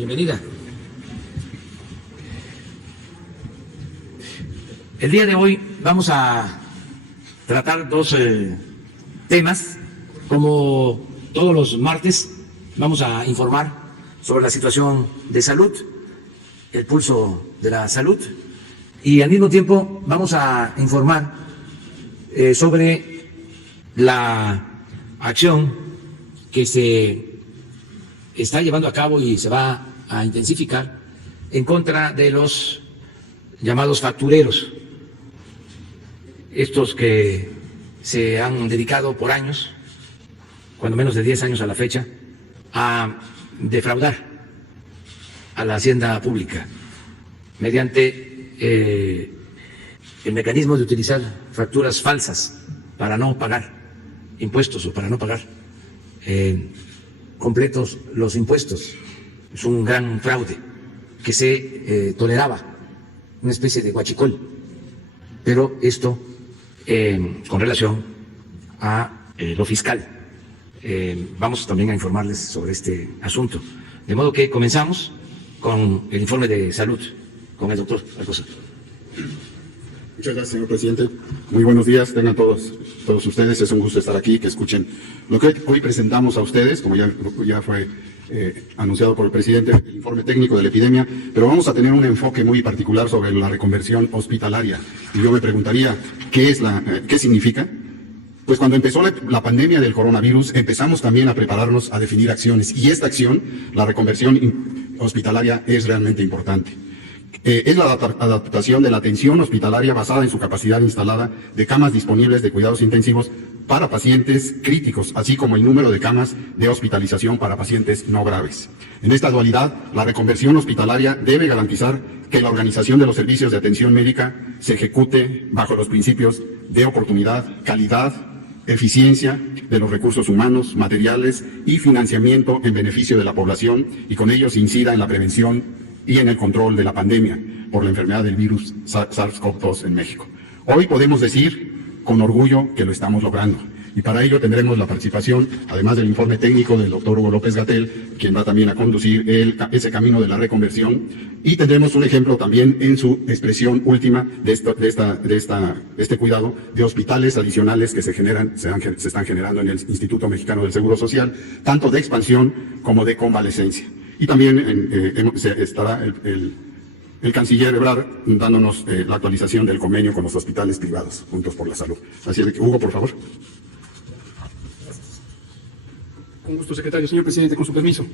bienvenida. El día de hoy vamos a tratar dos temas. Como todos los martes, vamos a informar sobre la situación de salud, el pulso de la salud, y al mismo tiempo vamos a informar sobre la acción que se está llevando a cabo y se va a intensificar en contra de los llamados factureros, estos que se han dedicado por años, cuando menos de 10 años a la fecha, a defraudar a la hacienda pública mediante el mecanismo de utilizar facturas falsas para no pagar impuestos o para no pagar completos los impuestos. Es un gran fraude que se toleraba, una especie de huachicol, pero esto con relación a lo fiscal. Vamos también a informarles sobre este asunto. De modo que comenzamos con el informe de salud con el doctor Alcocer. Muchas gracias, señor presidente. Muy buenos días, tengan todos ustedes. Es un gusto estar aquí, que escuchen lo que hoy presentamos a ustedes, como ya fue anunciado por el presidente, el informe técnico de la epidemia, pero vamos a tener un enfoque muy particular sobre la reconversión hospitalaria. Y yo me preguntaría, ¿qué significa? Pues cuando empezó la pandemia del coronavirus, empezamos también a prepararnos a definir acciones, y esta acción, la reconversión hospitalaria, es realmente importante. Es la adaptación de la atención hospitalaria basada en su capacidad instalada de camas disponibles de cuidados intensivos para pacientes críticos, así como el número de camas de hospitalización para pacientes no graves. En esta dualidad, la reconversión hospitalaria debe garantizar que la organización de los servicios de atención médica se ejecute bajo los principios de oportunidad, calidad, eficiencia de los recursos humanos, materiales y financiamiento en beneficio de la población, y con ello se incida en la prevención y en el control de la pandemia por la enfermedad del virus SARS-CoV-2 en México. Hoy podemos decir con orgullo que lo estamos logrando, y para ello tendremos la participación, además del informe técnico, del doctor Hugo López-Gatell, quien va también a conducir ese camino de la reconversión, y tendremos un ejemplo también en su expresión última de este cuidado de hospitales adicionales que se están generando en el Instituto Mexicano del Seguro Social, tanto de expansión como de convalecencia. Y también estará el canciller Ebrard dándonos la actualización del convenio con los hospitales privados, Juntos por la Salud. Así es que, Hugo, por favor. Con gusto, secretario. Señor presidente, con su permiso.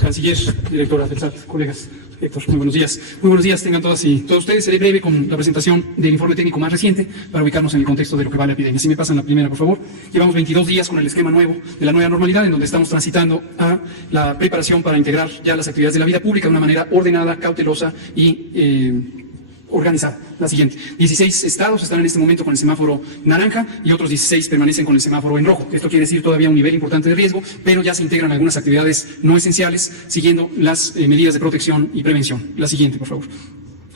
Canciller, directora del SAT, colegas, Héctor, muy buenos días. Muy buenos días tengan todas y todos ustedes. Seré breve con la presentación del informe técnico más reciente para ubicarnos en el contexto de lo que va la epidemia. Si me pasan la primera, por favor. Llevamos 22 días con el esquema nuevo de la nueva normalidad, en donde estamos transitando a la preparación para integrar ya las actividades de la vida pública de una manera ordenada, cautelosa y organizada. La siguiente. 16 estados están en este momento con el semáforo naranja y otros 16 permanecen con el semáforo en rojo. Esto quiere decir todavía un nivel importante de riesgo, pero ya se integran algunas actividades no esenciales siguiendo las medidas de protección y prevención. La siguiente, por favor.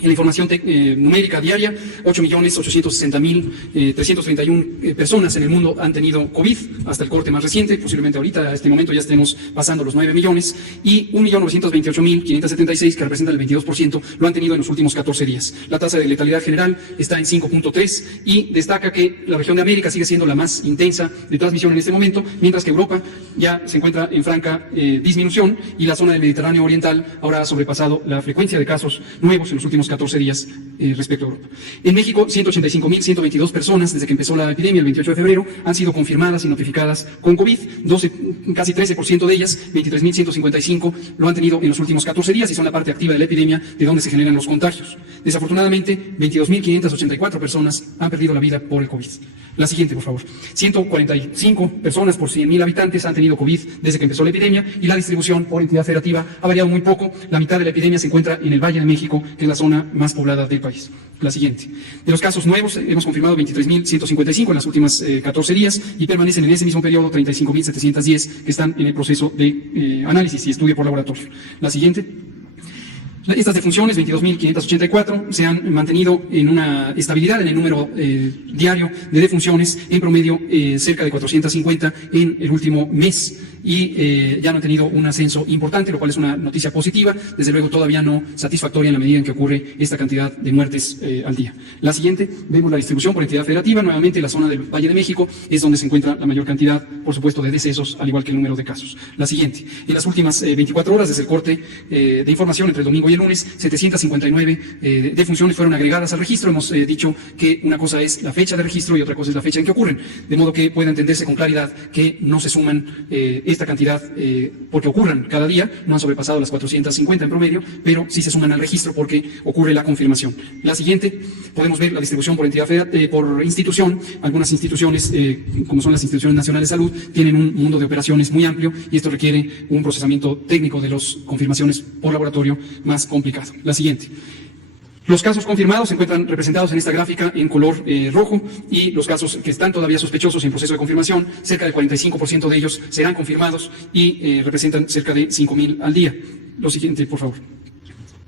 En la información numérica diaria, 8.860.331 personas en el mundo han tenido COVID hasta el corte más reciente. Posiblemente ahorita, a este momento, ya estemos pasando los 9 millones, y 1.928.576, que representa el 22%, lo han tenido en los últimos 14 días. La tasa de letalidad general está en 5.3 y destaca que la región de América sigue siendo la más intensa de transmisión en este momento, mientras que Europa ya se encuentra en franca disminución, y la zona del Mediterráneo Oriental ahora ha sobrepasado la frecuencia de casos nuevos en los últimos 14 días respecto a Europa. En México, 185.122 personas desde que empezó la epidemia el 28 de febrero han sido confirmadas y notificadas con COVID. Casi 13% de ellas, 23.155, lo han tenido en los últimos 14 días y son la parte activa de la epidemia de donde se generan los contagios. Desafortunadamente, 22.584 personas han perdido la vida por el COVID. La siguiente, por favor. 145 personas por 100.000 habitantes han tenido COVID desde que empezó la epidemia, y la distribución por entidad federativa ha variado muy poco. La mitad de la epidemia se encuentra en el Valle de México, que es la zona más poblada del país. La siguiente. De los casos nuevos, hemos confirmado 23.155 en las últimas 14 días, y permanecen en ese mismo periodo 35.710 que están en el proceso de análisis y estudio por laboratorio. La siguiente. Estas defunciones, 22.584, se han mantenido en una estabilidad en el número diario de defunciones, en promedio cerca de 450 en el último mes, y ya no han tenido un ascenso importante, lo cual es una noticia positiva, desde luego todavía no satisfactoria en la medida en que ocurre esta cantidad de muertes al día. La siguiente, vemos la distribución por entidad federativa. Nuevamente la zona del Valle de México es donde se encuentra la mayor cantidad, por supuesto, de decesos, al igual que el número de casos. La siguiente, en las últimas 24 horas, desde el corte de información entre el domingo y el lunes, 759 defunciones fueron agregadas al registro. Hemos dicho que una cosa es la fecha de registro y otra cosa es la fecha en que ocurren, de modo que pueda entenderse con claridad que no se suman esta cantidad porque ocurran cada día, no han sobrepasado las 450 en promedio, pero sí se suman al registro porque ocurre la confirmación. La siguiente, podemos ver la distribución por entidad por institución. Algunas instituciones, como son las instituciones nacionales de salud, tienen un mundo de operaciones muy amplio y esto requiere un procesamiento técnico de las confirmaciones por laboratorio más complicado. La siguiente. Los casos confirmados se encuentran representados en esta gráfica en color rojo, y los casos que están todavía sospechosos en proceso de confirmación, cerca del 45% de ellos serán confirmados y representan cerca de 5,000 al día. Lo siguiente, por favor.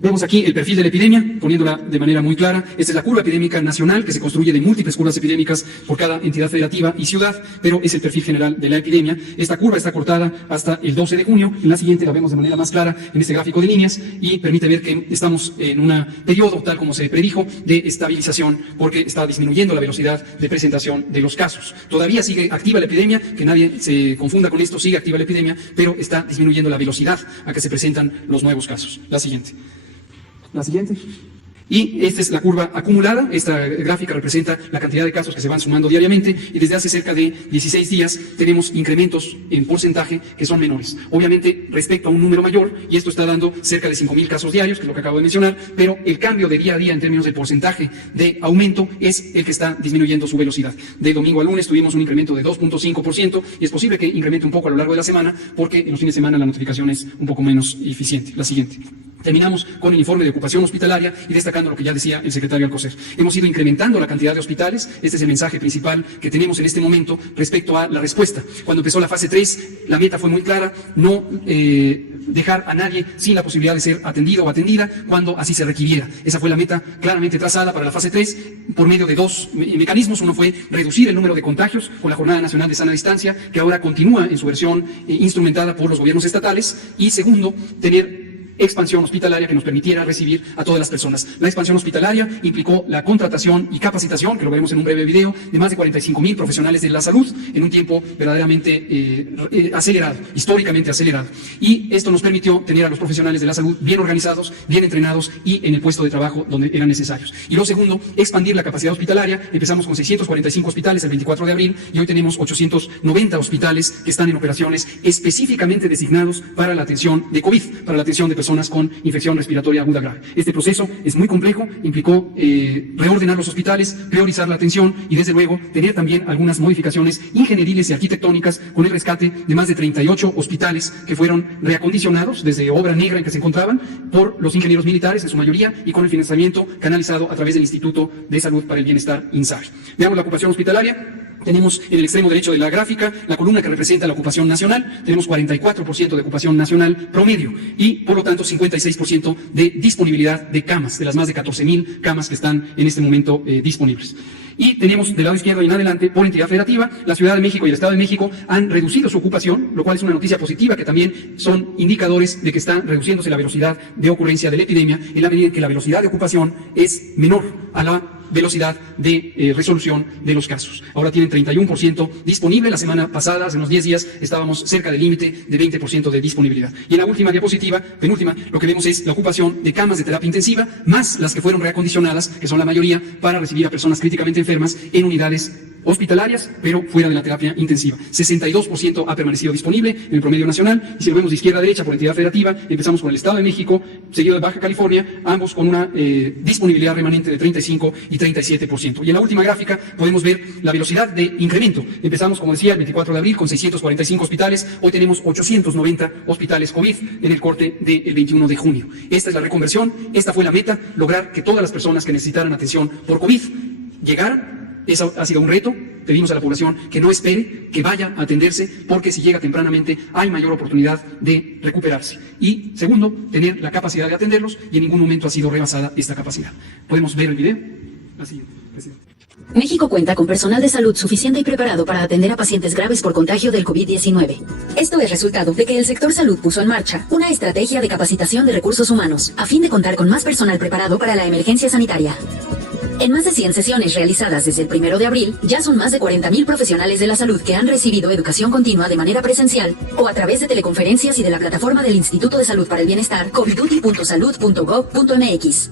Vemos aquí el perfil de la epidemia, poniéndola de manera muy clara. Esta es la curva epidémica nacional, que se construye de múltiples curvas epidémicas por cada entidad federativa y ciudad, pero es el perfil general de la epidemia. Esta curva está cortada hasta el 12 de junio. En la siguiente la vemos de manera más clara en este gráfico de líneas y permite ver que estamos en un periodo, tal como se predijo, de estabilización, porque está disminuyendo la velocidad de presentación de los casos. Todavía sigue activa la epidemia, que nadie se confunda con esto, sigue activa la epidemia, pero está disminuyendo la velocidad a que se presentan los nuevos casos. La siguiente. La siguiente. Y esta es la curva acumulada. Esta gráfica representa la cantidad de casos que se van sumando diariamente, y desde hace cerca de 16 días tenemos incrementos en porcentaje que son menores. Obviamente respecto a un número mayor, y esto está dando cerca de 5,000 casos diarios, que es lo que acabo de mencionar, pero el cambio de día a día en términos de porcentaje de aumento es el que está disminuyendo su velocidad. De domingo a lunes tuvimos un incremento de 2,5%, y es posible que incremente un poco a lo largo de la semana, porque en los fines de semana la notificación es un poco menos eficiente. La siguiente. Terminamos con el informe de ocupación hospitalaria y destacando lo que ya decía el secretario Alcocer. Hemos ido incrementando la cantidad de hospitales. Este es el mensaje principal que tenemos en este momento respecto a la respuesta. Cuando empezó la fase 3, la meta fue muy clara: no dejar a nadie sin la posibilidad de ser atendido o atendida cuando así se requiriera. Esa fue la meta claramente trazada para la fase 3 por medio de dos mecanismos. Uno fue reducir el número de contagios con la Jornada Nacional de Sana Distancia, que ahora continúa en su versión instrumentada por los gobiernos estatales, y segundo, tener expansión hospitalaria que nos permitiera recibir a todas las personas. La expansión hospitalaria implicó la contratación y capacitación, que lo veremos en un breve video, de más de 45,000 profesionales de la salud en un tiempo verdaderamente acelerado, históricamente acelerado. Y esto nos permitió tener a los profesionales de la salud bien organizados, bien entrenados y en el puesto de trabajo donde eran necesarios. Y lo segundo, expandir la capacidad hospitalaria. Empezamos con 645 hospitales el 24 de abril y hoy tenemos 890 hospitales que están en operaciones específicamente designados para la atención de COVID, para la atención de personas con infección respiratoria aguda grave. Este proceso es muy complejo, implicó reordenar los hospitales, priorizar la atención y desde luego tener también algunas modificaciones ingenieriles y arquitectónicas con el rescate de más de 38 hospitales que fueron reacondicionados desde obra negra en que se encontraban por los ingenieros militares en su mayoría y con el financiamiento canalizado a través del Instituto de Salud para el Bienestar, INSABI. Veamos la ocupación hospitalaria. Tenemos en el extremo derecho de la gráfica la columna que representa la ocupación nacional. Tenemos 44% de ocupación nacional promedio y, por lo tanto, 56% de disponibilidad de camas, de las más de 14,000 camas que están en este momento disponibles. Y tenemos del lado izquierdo y en adelante, por entidad federativa, la Ciudad de México y el Estado de México han reducido su ocupación, lo cual es una noticia positiva, que también son indicadores de que está reduciéndose la velocidad de ocurrencia de la epidemia en la medida en que la velocidad de ocupación es menor a la velocidad de resolución de los casos. Ahora tienen 31% disponible. La semana pasada, hace unos 10 días, estábamos cerca del límite de 20% de disponibilidad. Y en la última diapositiva, penúltima, lo que vemos es la ocupación de camas de terapia intensiva, más las que fueron reacondicionadas, que son la mayoría, para recibir a personas críticamente enfermas en unidades hospitalarias, pero fuera de la terapia intensiva. 62% ha permanecido disponible en el promedio nacional, y si lo vemos de izquierda a derecha por entidad federativa, empezamos con el Estado de México, seguido de Baja California, ambos con una disponibilidad remanente de 35 y 37%. Y en la última gráfica podemos ver la velocidad de incremento. Empezamos, como decía, el 24 de abril con 645 hospitales, hoy tenemos 890 hospitales COVID en el corte del 21 de junio. Esta es la reconversión, esta fue la meta, lograr que todas las personas que necesitaran atención por COVID llegaran Eso ha sido un reto. Pedimos a la población que no espere, que vaya a atenderse, porque si llega tempranamente hay mayor oportunidad de recuperarse. Y segundo, tener la capacidad de atenderlos, y en ningún momento ha sido rebasada esta capacidad. ¿Podemos ver el video? La siguiente, presidente. México cuenta con personal de salud suficiente y preparado para atender a pacientes graves por contagio del COVID-19. Esto es resultado de que el sector salud puso en marcha una estrategia de capacitación de recursos humanos, a fin de contar con más personal preparado para la emergencia sanitaria. En más de 100 sesiones realizadas desde el 1 de abril, ya son más de 40.000 profesionales de la salud que han recibido educación continua de manera presencial o a través de teleconferencias y de la plataforma del Instituto de Salud para el Bienestar coviduti.salud.gov.mx.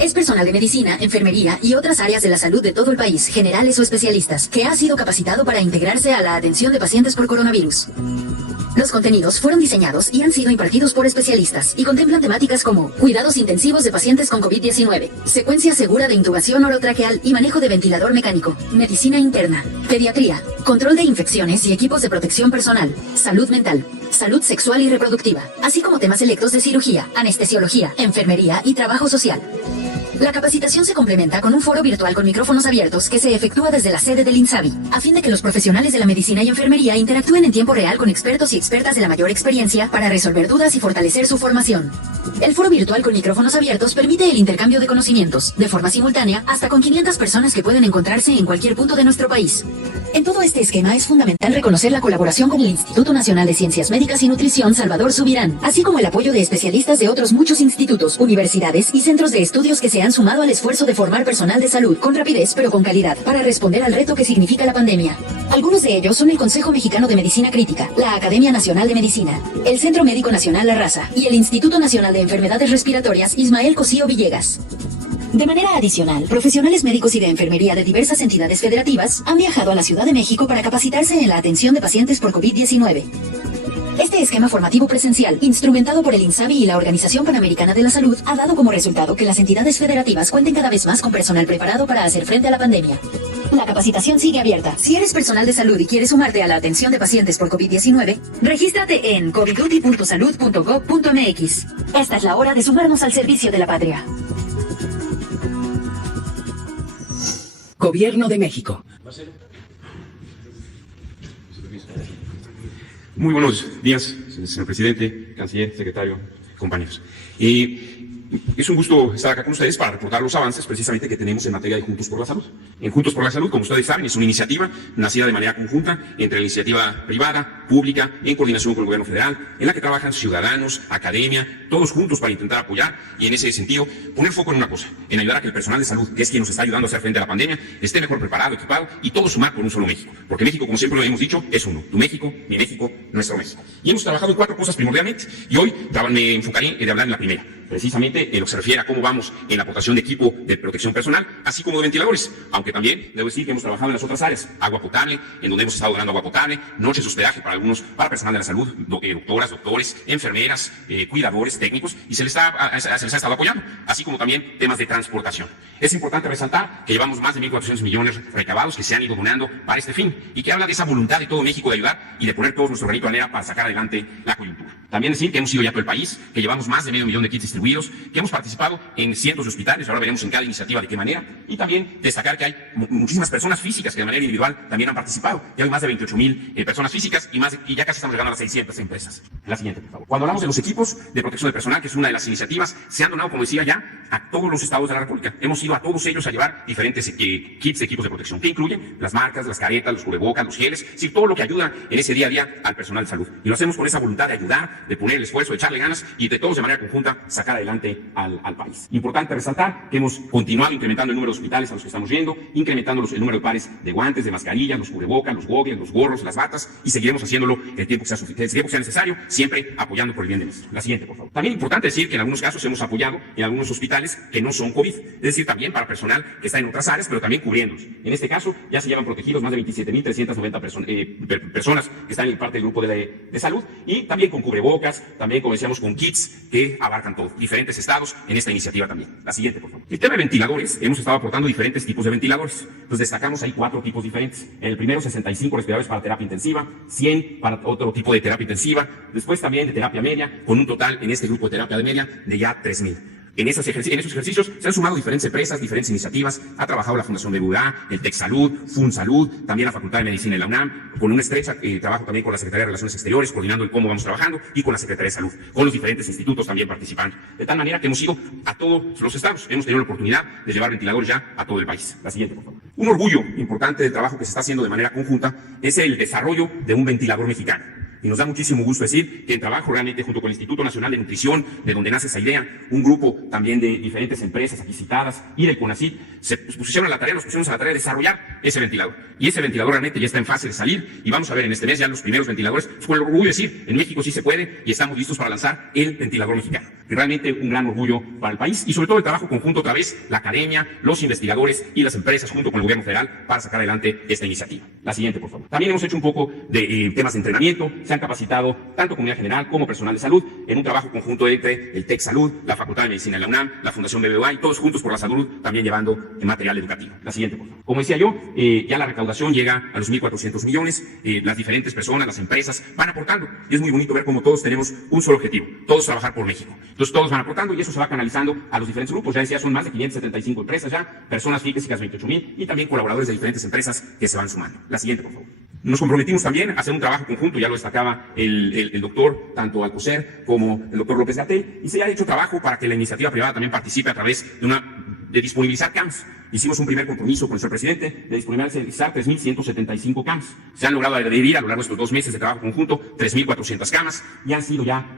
Es personal de medicina, enfermería y otras áreas de la salud de todo el país, generales o especialistas, que ha sido capacitado para integrarse a la atención de pacientes por coronavirus. Los contenidos fueron diseñados y han sido impartidos por especialistas y contemplan temáticas como cuidados intensivos de pacientes con COVID-19, secuencia segura de intubación orotraqueal y manejo de ventilador mecánico, medicina interna, pediatría, control de infecciones y equipos de protección personal, salud mental, salud sexual y reproductiva, así como temas selectos de cirugía, anestesiología, enfermería y trabajo social. La capacitación se complementa con un foro virtual con micrófonos abiertos que se efectúa desde la sede del INSABI, a fin de que los profesionales de la medicina y enfermería interactúen en tiempo real con expertos y expertas de la mayor experiencia para resolver dudas y fortalecer su formación. El foro virtual con micrófonos abiertos permite el intercambio de conocimientos, de forma simultánea, hasta con 500 personas que pueden encontrarse en cualquier punto de nuestro país. En todo este esquema es fundamental reconocer la colaboración con el Instituto Nacional de Ciencias Médicas y Nutrición Salvador Subirán, así como el apoyo de especialistas de otros muchos institutos, universidades y centros de estudios que se han sumado al esfuerzo de formar personal de salud con rapidez pero con calidad para responder al reto que significa la pandemia. Algunos de ellos son el Consejo Mexicano de Medicina Crítica, la Academia Nacional de Medicina, el Centro Médico Nacional La Raza y el Instituto Nacional de Enfermedades Respiratorias Ismael Cosío Villegas. De manera adicional, profesionales médicos y de enfermería de diversas entidades federativas han viajado a la Ciudad de México para capacitarse en la atención de pacientes por COVID-19. Este esquema formativo presencial, instrumentado por el INSABI y la Organización Panamericana de la Salud, ha dado como resultado que las entidades federativas cuenten cada vez más con personal preparado para hacer frente a la pandemia. La capacitación sigue abierta. Si eres personal de salud y quieres sumarte a la atención de pacientes por COVID-19, regístrate en coviduti.salud.gov.mx. Esta es la hora de sumarnos al servicio de la patria. Gobierno de México. Muy buenos días, señor presidente, canciller, secretario, compañeros. Es un gusto estar acá con ustedes para reportar los avances precisamente que tenemos en materia de Juntos por la Salud. En Juntos por la Salud, como ustedes saben, es una iniciativa nacida de manera conjunta entre la iniciativa privada, pública, en coordinación con el gobierno federal, en la que trabajan ciudadanos, academia, todos juntos para intentar apoyar y en ese sentido poner foco en una cosa, en ayudar a que el personal de salud, que es quien nos está ayudando a hacer frente a la pandemia, esté mejor preparado, equipado y todos sumar por un solo México. Porque México, como siempre lo hemos dicho, es uno. Tu México, mi México, nuestro México. Y hemos trabajado en 4 cosas primordialmente y hoy me enfocaré en hablar en la primera. Precisamente en lo que se refiere a cómo vamos en la aportación de equipo de protección personal, así como de ventiladores, aunque también debo decir que hemos trabajado en las otras áreas, agua potable, en donde hemos estado dando agua potable, noches de hospedaje para algunos, para personal de la salud, doctoras, doctores, enfermeras, cuidadores, técnicos, y se les ha estado apoyando, así como también temas de transportación. Es importante resaltar que llevamos más de 1.400 millones recabados que se han ido donando para este fin, y que habla de esa voluntad de todo México de ayudar y de poner todos nuestro granito de arena para sacar adelante la coyuntura. También decir que hemos ido ya a todo el país, que llevamos más de 500.000 de kits distribuidos, que hemos participado en cientos de hospitales, ahora veremos en cada iniciativa de qué manera, y también destacar que hay muchísimas personas físicas que de manera individual también han participado. Ya hay más de 28,000 personas físicas y ya casi estamos llegando a las 600 empresas. La siguiente, por favor. Cuando hablamos de los equipos de protección del personal, que es una de las iniciativas, se han donado, como decía ya, a todos los estados de la República. Hemos ido a todos ellos a llevar diferentes kits de equipos de protección, que incluyen las marcas, las caretas, los cubrebocas, los geles, sí, todo lo que ayuda en ese día a día al personal de salud. Y lo hacemos con esa voluntad de ayudar, de poner el esfuerzo, de echarle ganas y de todos de manera conjunta sacar adelante al país. Importante resaltar que hemos continuado incrementando el número de hospitales a los que estamos yendo, incrementando el número de pares de guantes, de mascarillas, los cubrebocas, los goggles, los gorros, las batas, y seguiremos haciéndolo el tiempo que sea necesario, siempre apoyando por el bien de México. La siguiente, por favor. También importante decir que en algunos casos hemos apoyado en algunos hospitales que no son COVID, es decir, también para personal que está en otras áreas, pero también cubriéndolos. En este caso, ya se llevan protegidos más de 27,390 personas que están en parte del grupo de salud, y también con cubrebocas, también, como decíamos, con kits que abarcan todo, diferentes estados en esta iniciativa también. La siguiente, por favor. El tema de ventiladores, hemos estado aportando diferentes tipos de ventiladores. Entonces destacamos ahí 4 tipos diferentes. En el primero, 65 respiradores para terapia intensiva, 100 para otro tipo de terapia intensiva, después también de terapia media, con un total en este grupo de terapia de media de ya 3,000. En esos ejercicios se han sumado diferentes empresas, diferentes iniciativas, ha trabajado la Fundación BBVA, el Tec Salud, FunSalud, también la Facultad de Medicina de la UNAM, con una estrecha trabajo también con la Secretaría de Relaciones Exteriores, coordinando en cómo vamos trabajando, y con la Secretaría de Salud, con los diferentes institutos también participando. De tal manera que hemos ido a todos los estados, hemos tenido la oportunidad de llevar ventiladores ya a todo el país. La siguiente, por favor. Un orgullo importante del trabajo que se está haciendo de manera conjunta es el desarrollo de un ventilador mexicano. Y nos da muchísimo gusto decir que en trabajo realmente junto con el Instituto Nacional de Nutrición, de donde nace esa idea, un grupo también de diferentes empresas aquí citadas y del CONACYT, nos pusimos a la tarea de desarrollar ese ventilador. Y ese ventilador realmente ya está en fase de salir y vamos a ver en este mes ya los primeros ventiladores. Con el orgullo de decir, en México sí se puede y estamos listos para lanzar el ventilador mexicano. Y realmente un gran orgullo para el país y sobre todo el trabajo conjunto otra vez, la academia, los investigadores y las empresas junto con el gobierno federal para sacar adelante esta iniciativa. La siguiente, por favor. También hemos hecho un poco de temas de entrenamiento. Se han capacitado tanto comunidad general como personal de salud en un trabajo conjunto entre el Tec Salud, la Facultad de Medicina de la UNAM, la Fundación BBVA y todos juntos por la salud también llevando material educativo. La siguiente, por favor. Como decía yo, ya la recaudación llega a los 1.400 millones, las diferentes personas, las empresas van aportando y es muy bonito ver cómo todos tenemos un solo objetivo, todos trabajar por México. Entonces todos van aportando y eso se va canalizando a los diferentes grupos. Ya decía, son más de 575 empresas ya, personas físicas 28.000 y también colaboradores de diferentes empresas que se van sumando. La siguiente, por favor. Nos comprometimos también a hacer un trabajo conjunto, ya lo destacaba el doctor, tanto Alcocer como el doctor López-Gatell, y se ha hecho trabajo para que la iniciativa privada también participe a través de disponibilizar CAMs. Hicimos un primer compromiso con el señor presidente de disponibilizar 3.175 CAMs. Se han logrado adherir a lo largo de estos 2 meses de trabajo conjunto 3.400 camas y han sido ya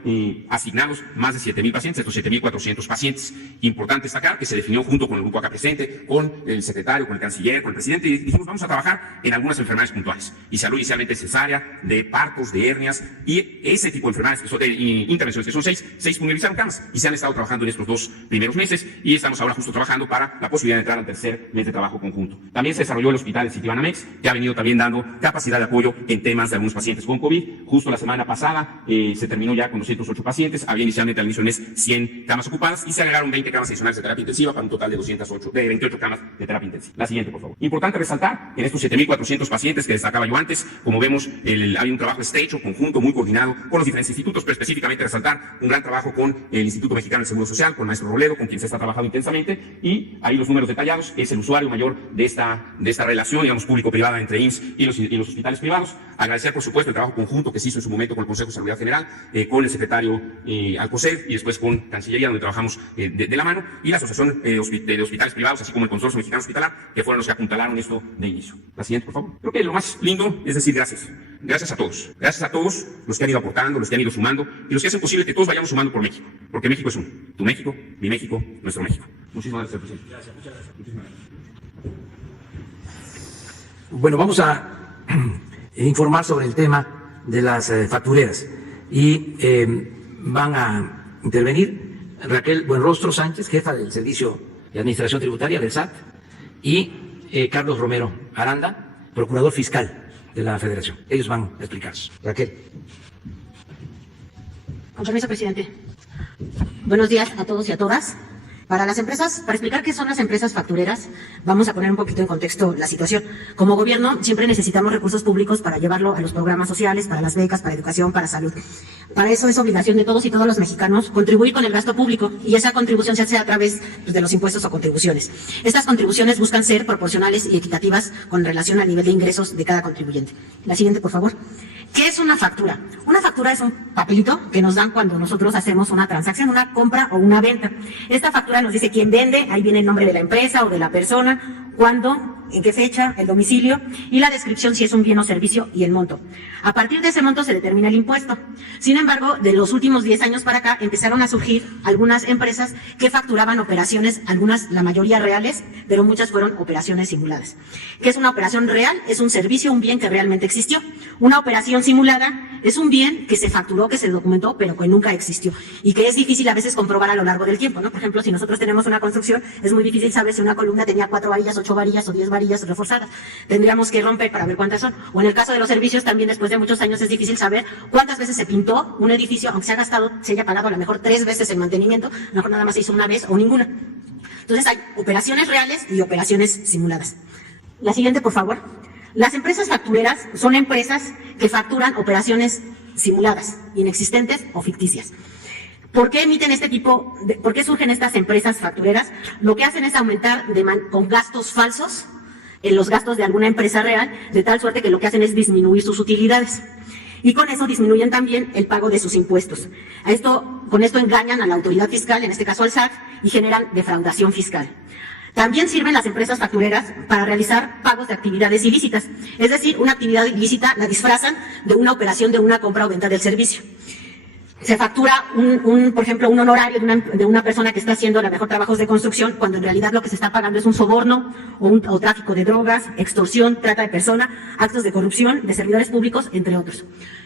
asignados más de 7.000 pacientes, estos 7.400 pacientes. Importante destacar que se definió junto con el grupo acá presente, con el secretario, con el canciller, con el presidente, y dijimos vamos a trabajar en algunas enfermedades puntuales. Y se habló inicialmente de cesárea, de partos, de hernias y ese tipo de enfermedades, que son intervenciones, que son 6 disponibilizaron camas y se han estado trabajando en estos 2 primeros meses y estamos ahora justo trabajando para la posibilidad de entrar al tercer mes de trabajo conjunto. También se desarrolló el hospital de Citibanamex, que ha venido también dando capacidad de apoyo en temas de algunos pacientes con COVID. Justo la semana pasada se terminó ya con 208 pacientes, había inicialmente al inicio del mes 100 camas ocupadas y se agregaron 20 camas adicionales de terapia intensiva para un total de 28 camas de terapia intensiva. La siguiente, por favor. Importante resaltar en estos 7.400 pacientes que destacaba yo antes, como vemos, hay un trabajo estrecho, conjunto, muy coordinado con los diferentes institutos, pero específicamente resaltar un gran trabajo con el Instituto Mexicano del Seguro Social, con el maestro Robledo, con quien se está trabajando intensamente, y ahí los números detallados, es el usuario mayor de esta relación, digamos, público-privada entre IMSS y los hospitales privados. Agradecer, por supuesto, el trabajo conjunto que se hizo en su momento con el Consejo de Salud General, con el secretario Alcocer y después con Cancillería, donde trabajamos de la mano, y la Asociación de Hospitales Privados, así como el Consorcio Mexicano Hospitalar, que fueron los que apuntalaron esto de inicio. La siguiente, por favor. Creo que lo más lindo es decir gracias. Gracias a todos. Gracias a todos los que han ido aportando, los que han ido sumando y los que hacen posible que todos vayamos sumando por México. Porque México es uno. Tu México, mi México, nuestro México. Muchísimas gracias, presidente. Gracias, muchas gracias. Muchísimas gracias. Bueno, vamos a informar sobre el tema de las factureras y van a intervenir Raquel Buenrostro Sánchez, jefa del Servicio de Administración Tributaria del SAT, y Carlos Romero Aranda, procurador fiscal de la Federación. Ellos van a explicarse. Raquel. Con permiso, presidente. Buenos días a todos y a todas. Para las empresas, para explicar qué son las empresas factureras, vamos a poner un poquito en contexto la situación. Como gobierno, siempre necesitamos recursos públicos para llevarlo a los programas sociales, para las becas, para educación, para salud. Para eso es obligación de todos y todos los mexicanos contribuir con el gasto público, y esa contribución se hace a través de los impuestos o contribuciones. Estas contribuciones buscan ser proporcionales y equitativas con relación al nivel de ingresos de cada contribuyente. La siguiente, por favor. ¿Qué es una factura? Una factura es un papelito que nos dan cuando nosotros hacemos una transacción, una compra o una venta. Esta factura nos dice quién vende, ahí viene el nombre de la empresa o de la persona, cuándo, en qué fecha, el domicilio y la descripción si es un bien o servicio y el monto. A partir de ese monto se determina el impuesto. Sin embargo, de los últimos 10 años para acá empezaron a surgir algunas empresas que facturaban operaciones, algunas, la mayoría reales, pero muchas fueron operaciones simuladas. ¿Qué es una operación real? Es un servicio, un bien que realmente existió. Una operación simulada es un bien que se facturó, que se documentó, pero que nunca existió y que es difícil a veces comprobar a lo largo del tiempo, ¿no? Por ejemplo, si nosotros tenemos una construcción, es muy difícil saber si una columna tenía 4 varillas, 8 varillas o 10 varillas reforzadas. Tendríamos que romper para ver cuántas son. O en el caso de los servicios, también después de muchos años es difícil saber cuántas veces se pintó un edificio, aunque se ha gastado, se haya pagado a lo mejor 3 veces el mantenimiento, a lo mejor nada más se hizo una vez o ninguna. Entonces hay operaciones reales y operaciones simuladas. La siguiente, por favor. Las empresas factureras son empresas que facturan operaciones simuladas, inexistentes o ficticias. ¿Por qué emiten por qué surgen estas empresas factureras? Lo que hacen es aumentar con gastos falsos en los gastos de alguna empresa real, de tal suerte que lo que hacen es disminuir sus utilidades. Y con eso disminuyen también el pago de sus impuestos. Con esto engañan a la autoridad fiscal, en este caso al SAT, y generan defraudación fiscal. También sirven las empresas factureras para realizar pagos de actividades ilícitas. Es decir, una actividad ilícita la disfrazan de una operación de una compra o venta del servicio. Se factura por ejemplo, un honorario de una persona que está haciendo a lo mejor trabajos de construcción, cuando en realidad lo que se está pagando es un soborno o tráfico de drogas, extorsión, trata de persona, actos de corrupción de servidores públicos, entre otros.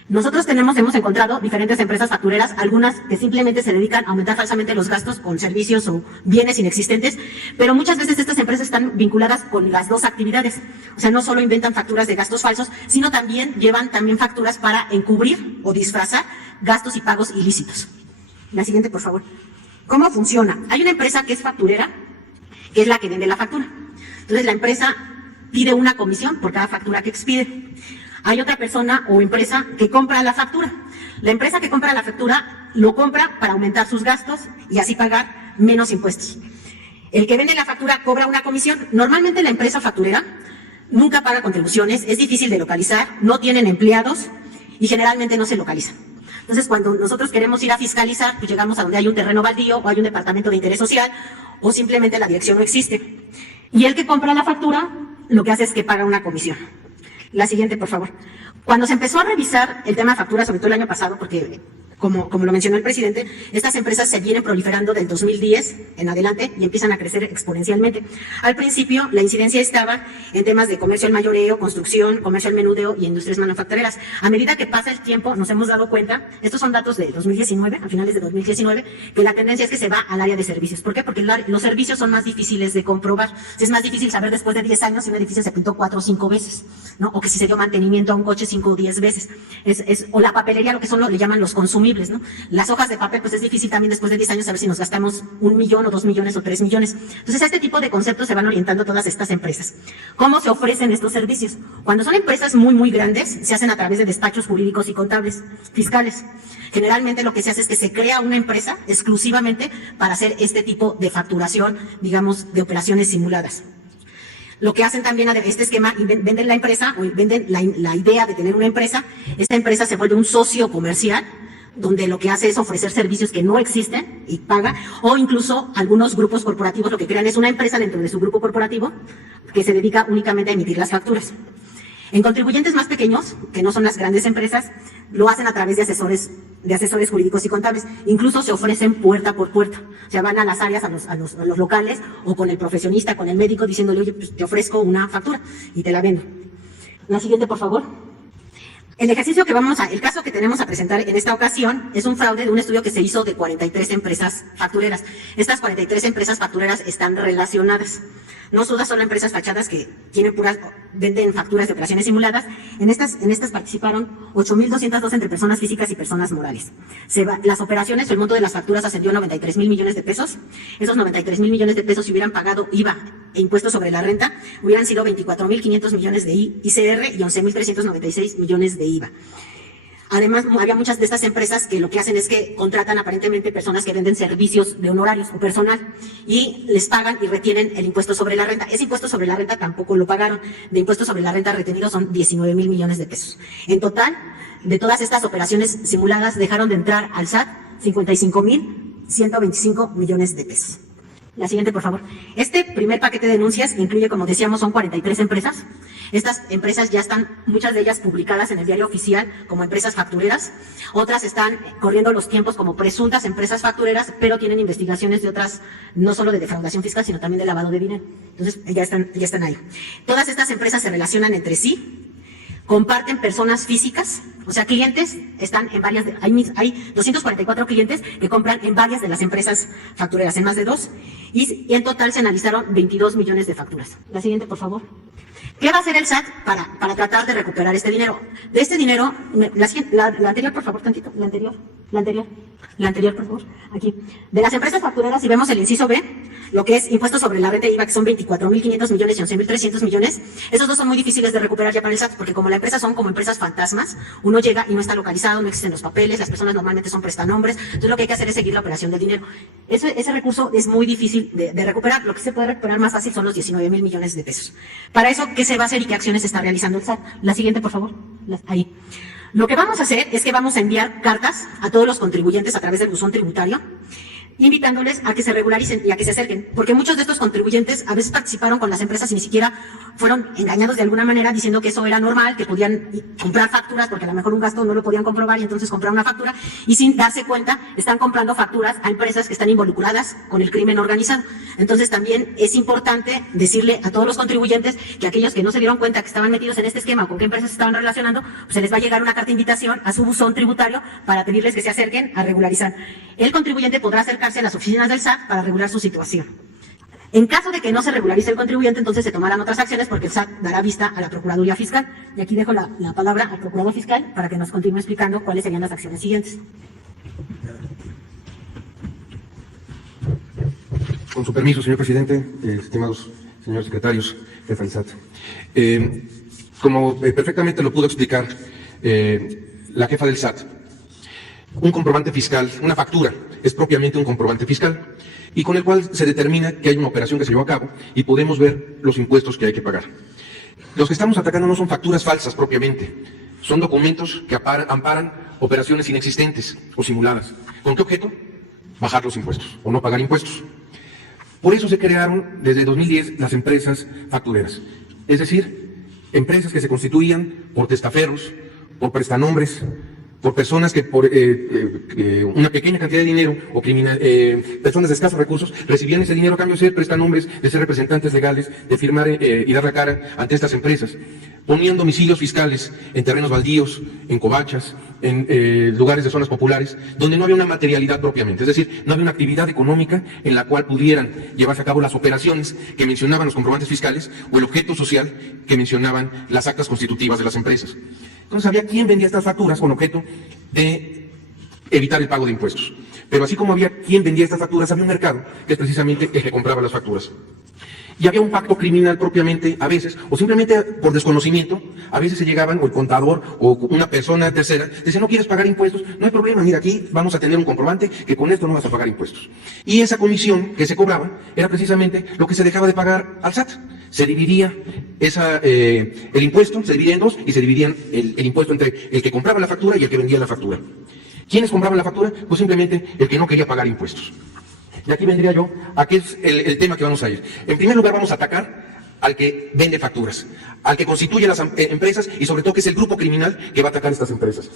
Nosotros hemos encontrado diferentes empresas factureras, algunas que simplemente se dedican a aumentar falsamente los gastos con servicios o bienes inexistentes, pero muchas veces estas empresas están vinculadas con las dos actividades. O sea, no solo inventan facturas de gastos falsos, sino también llevan facturas para encubrir o disfrazar gastos y pagos ilícitos. La siguiente, por favor. ¿Cómo funciona? Hay una empresa que es facturera, que es la que vende la factura. Entonces, la empresa pide una comisión por cada factura que expide. Hay otra persona o empresa que compra la factura. La empresa que compra la factura lo compra para aumentar sus gastos y así pagar menos impuestos. El que vende la factura cobra una comisión. Normalmente la empresa facturera nunca paga contribuciones, es difícil de localizar, no tienen empleados y generalmente no se localizan. Entonces, cuando nosotros queremos ir a fiscalizar, pues llegamos a donde hay un terreno baldío o hay un departamento de interés social o simplemente la dirección no existe. Y el que compra la factura, lo que hace es que paga una comisión. La siguiente, por favor. Cuando se empezó a revisar el tema de facturas, sobre todo el año pasado, porque como lo mencionó el presidente, estas empresas se vienen proliferando del 2010 en adelante y empiezan a crecer exponencialmente. Al principio, la incidencia estaba en temas de comercio al mayoreo, construcción, comercio al menudeo y industrias manufactureras. A medida que pasa el tiempo, nos hemos dado cuenta, estos son datos de 2019, a finales de 2019, que la tendencia es que se va al área de servicios. ¿Por qué? Porque los servicios son más difíciles de comprobar. Es más difícil saber después de 10 años si un edificio se pintó 4 o 5 veces, ¿no? O que si se dio mantenimiento a un coche 5 o 10 veces. O la papelería, lo que le llaman los consumibles, ¿no? Las hojas de papel, pues es difícil también después de 10 años saber si nos gastamos 1 millón o 2 millones o 3 millones. Entonces, a este tipo de conceptos se van orientando todas estas empresas. ¿Cómo se ofrecen estos servicios? Cuando son empresas muy, muy grandes, se hacen a través de despachos jurídicos y contables, fiscales. Generalmente lo que se hace es que se crea una empresa exclusivamente para hacer este tipo de facturación, digamos, de operaciones simuladas. Lo que hacen también a este esquema, venden la empresa o venden la idea de tener una empresa. Esta empresa se vuelve un socio comercial, donde lo que hace es ofrecer servicios que no existen y paga, o incluso algunos grupos corporativos lo que crean es una empresa dentro de su grupo corporativo que se dedica únicamente a emitir las facturas. En contribuyentes más pequeños, que no son las grandes empresas, lo hacen a través de asesores jurídicos y contables. Incluso se ofrecen puerta por puerta. O sea, van a las áreas, a los locales, o con el profesionista, con el médico, diciéndole, oye, pues te ofrezco una factura y te la vendo. La siguiente, por favor. El caso que tenemos a presentar en esta ocasión es un fraude de un estudio que se hizo de 43 empresas factureras. Estas 43 empresas factureras están relacionadas. No todas son empresas fachadas que venden facturas de operaciones simuladas. En estas participaron 8,202 entre personas físicas y personas morales. Las operaciones, el monto de las facturas ascendió a 93,000 millones de pesos. Esos 93,000 millones de pesos, si hubieran pagado IVA e impuestos sobre la renta, hubieran sido 24,500 millones de ICR y 11,396 millones de IVA. Además, había muchas de estas empresas que lo que hacen es que contratan aparentemente personas que venden servicios de honorarios o personal y les pagan y retienen el impuesto sobre la renta. Ese impuesto sobre la renta tampoco lo pagaron. De impuesto sobre la renta retenido son 19,000 millones de pesos. En total, de todas estas operaciones simuladas, dejaron de entrar al SAT 55,125 millones de pesos. La siguiente, por favor. Este primer paquete de denuncias incluye, como decíamos, son 43 empresas. Estas empresas ya están, muchas de ellas publicadas en el diario oficial como empresas factureras. Otras están corriendo los tiempos como presuntas empresas factureras, pero tienen investigaciones de otras, no solo de defraudación fiscal, sino también de lavado de dinero. Entonces, ya están ahí. Todas estas empresas se relacionan entre sí. Comparten personas físicas, o sea, clientes están en varias, hay 244 clientes que compran en varias de las empresas factureras, en más de 2, y en total se analizaron 22 millones de facturas. La siguiente, por favor. ¿Qué va a hacer el SAT para tratar de recuperar este dinero? De este dinero, la anterior, por favor, tantito, la anterior, por favor, aquí. De las empresas factureras, si vemos el inciso B, lo que es impuestos sobre la renta IVA, que son 24.500 millones y 11.300 millones, esos dos son muy difíciles de recuperar ya para el SAT, porque como la empresa son como empresas fantasmas, uno llega y no está localizado, no existen los papeles, las personas normalmente son prestanombres, entonces lo que hay que hacer es seguir la operación del dinero. Ese recurso es muy difícil de recuperar, lo que se puede recuperar más fácil son los 19.000 millones de pesos. Para eso, ¿qué se va a hacer y qué acciones está realizando el SAT? La siguiente, por favor. Ahí. Lo que vamos a hacer es que vamos a enviar cartas a todos los contribuyentes a través del buzón tributario, invitándoles a que se regularicen y a que se acerquen, porque muchos de estos contribuyentes a veces participaron con las empresas y ni siquiera fueron engañados de alguna manera diciendo que eso era normal, que podían comprar facturas porque a lo mejor un gasto no lo podían comprobar y entonces comprar una factura y sin darse cuenta están comprando facturas a empresas que están involucradas con el crimen organizado. Entonces también es importante decirle a todos los contribuyentes que aquellos que no se dieron cuenta que estaban metidos en este esquema o con qué empresas se estaban relacionando, pues se les va a llegar una carta de invitación a su buzón tributario para pedirles que se acerquen a regularizar. El contribuyente podrá acercarse a las oficinas del SAT para regular su situación. En caso de que no se regularice el contribuyente, entonces se tomarán otras acciones porque el SAT dará vista a la Procuraduría Fiscal. Y aquí dejo la palabra al Procurador Fiscal para que nos continúe explicando cuáles serían las acciones siguientes. Con su permiso, señor presidente, estimados señores secretarios, jefe del SAT. Como perfectamente lo pudo explicar la jefa del SAT, un comprobante fiscal, una factura, es propiamente un comprobante fiscal, y con el cual se determina que hay una operación que se llevó a cabo y podemos ver los impuestos que hay que pagar. Los que estamos atacando no son facturas falsas propiamente, son documentos que amparan operaciones inexistentes o simuladas. ¿Con qué objeto? Bajar los impuestos o no pagar impuestos. Por eso se crearon desde 2010 las empresas factureras, es decir, empresas que se constituían por testaferros, por prestanombres, por personas que por una pequeña cantidad de dinero o personas de escasos recursos recibían ese dinero a cambio de ser prestanombres, de ser representantes legales, de firmar y dar la cara ante estas empresas. Ponían domicilios fiscales en terrenos baldíos, en covachas, en lugares de zonas populares, donde no había una materialidad propiamente, es decir, no había una actividad económica en la cual pudieran llevarse a cabo las operaciones que mencionaban los comprobantes fiscales o el objeto social que mencionaban las actas constitutivas de las empresas. Entonces había quien vendía estas facturas con objeto de evitar el pago de impuestos. Pero así como había quien vendía estas facturas, había un mercado que es precisamente el que compraba las facturas. Y había un pacto criminal propiamente a veces, o simplemente por desconocimiento, a veces se llegaban, o el contador, o una persona tercera, decía, no quieres pagar impuestos, no hay problema, mira, aquí vamos a tener un comprobante que con esto no vas a pagar impuestos. Y esa comisión que se cobraba era precisamente lo que se dejaba de pagar al SAT. Se dividía el impuesto, se dividía en dos, y se dividían el impuesto entre el que compraba la factura y el que vendía la factura. ¿Quiénes compraban la factura? Pues simplemente el que no quería pagar impuestos. Y aquí vendría yo a qué es el tema que vamos a ir. En primer lugar vamos a atacar al que vende facturas, al que constituye las empresas y sobre todo que es el grupo criminal que va a atacar estas empresas.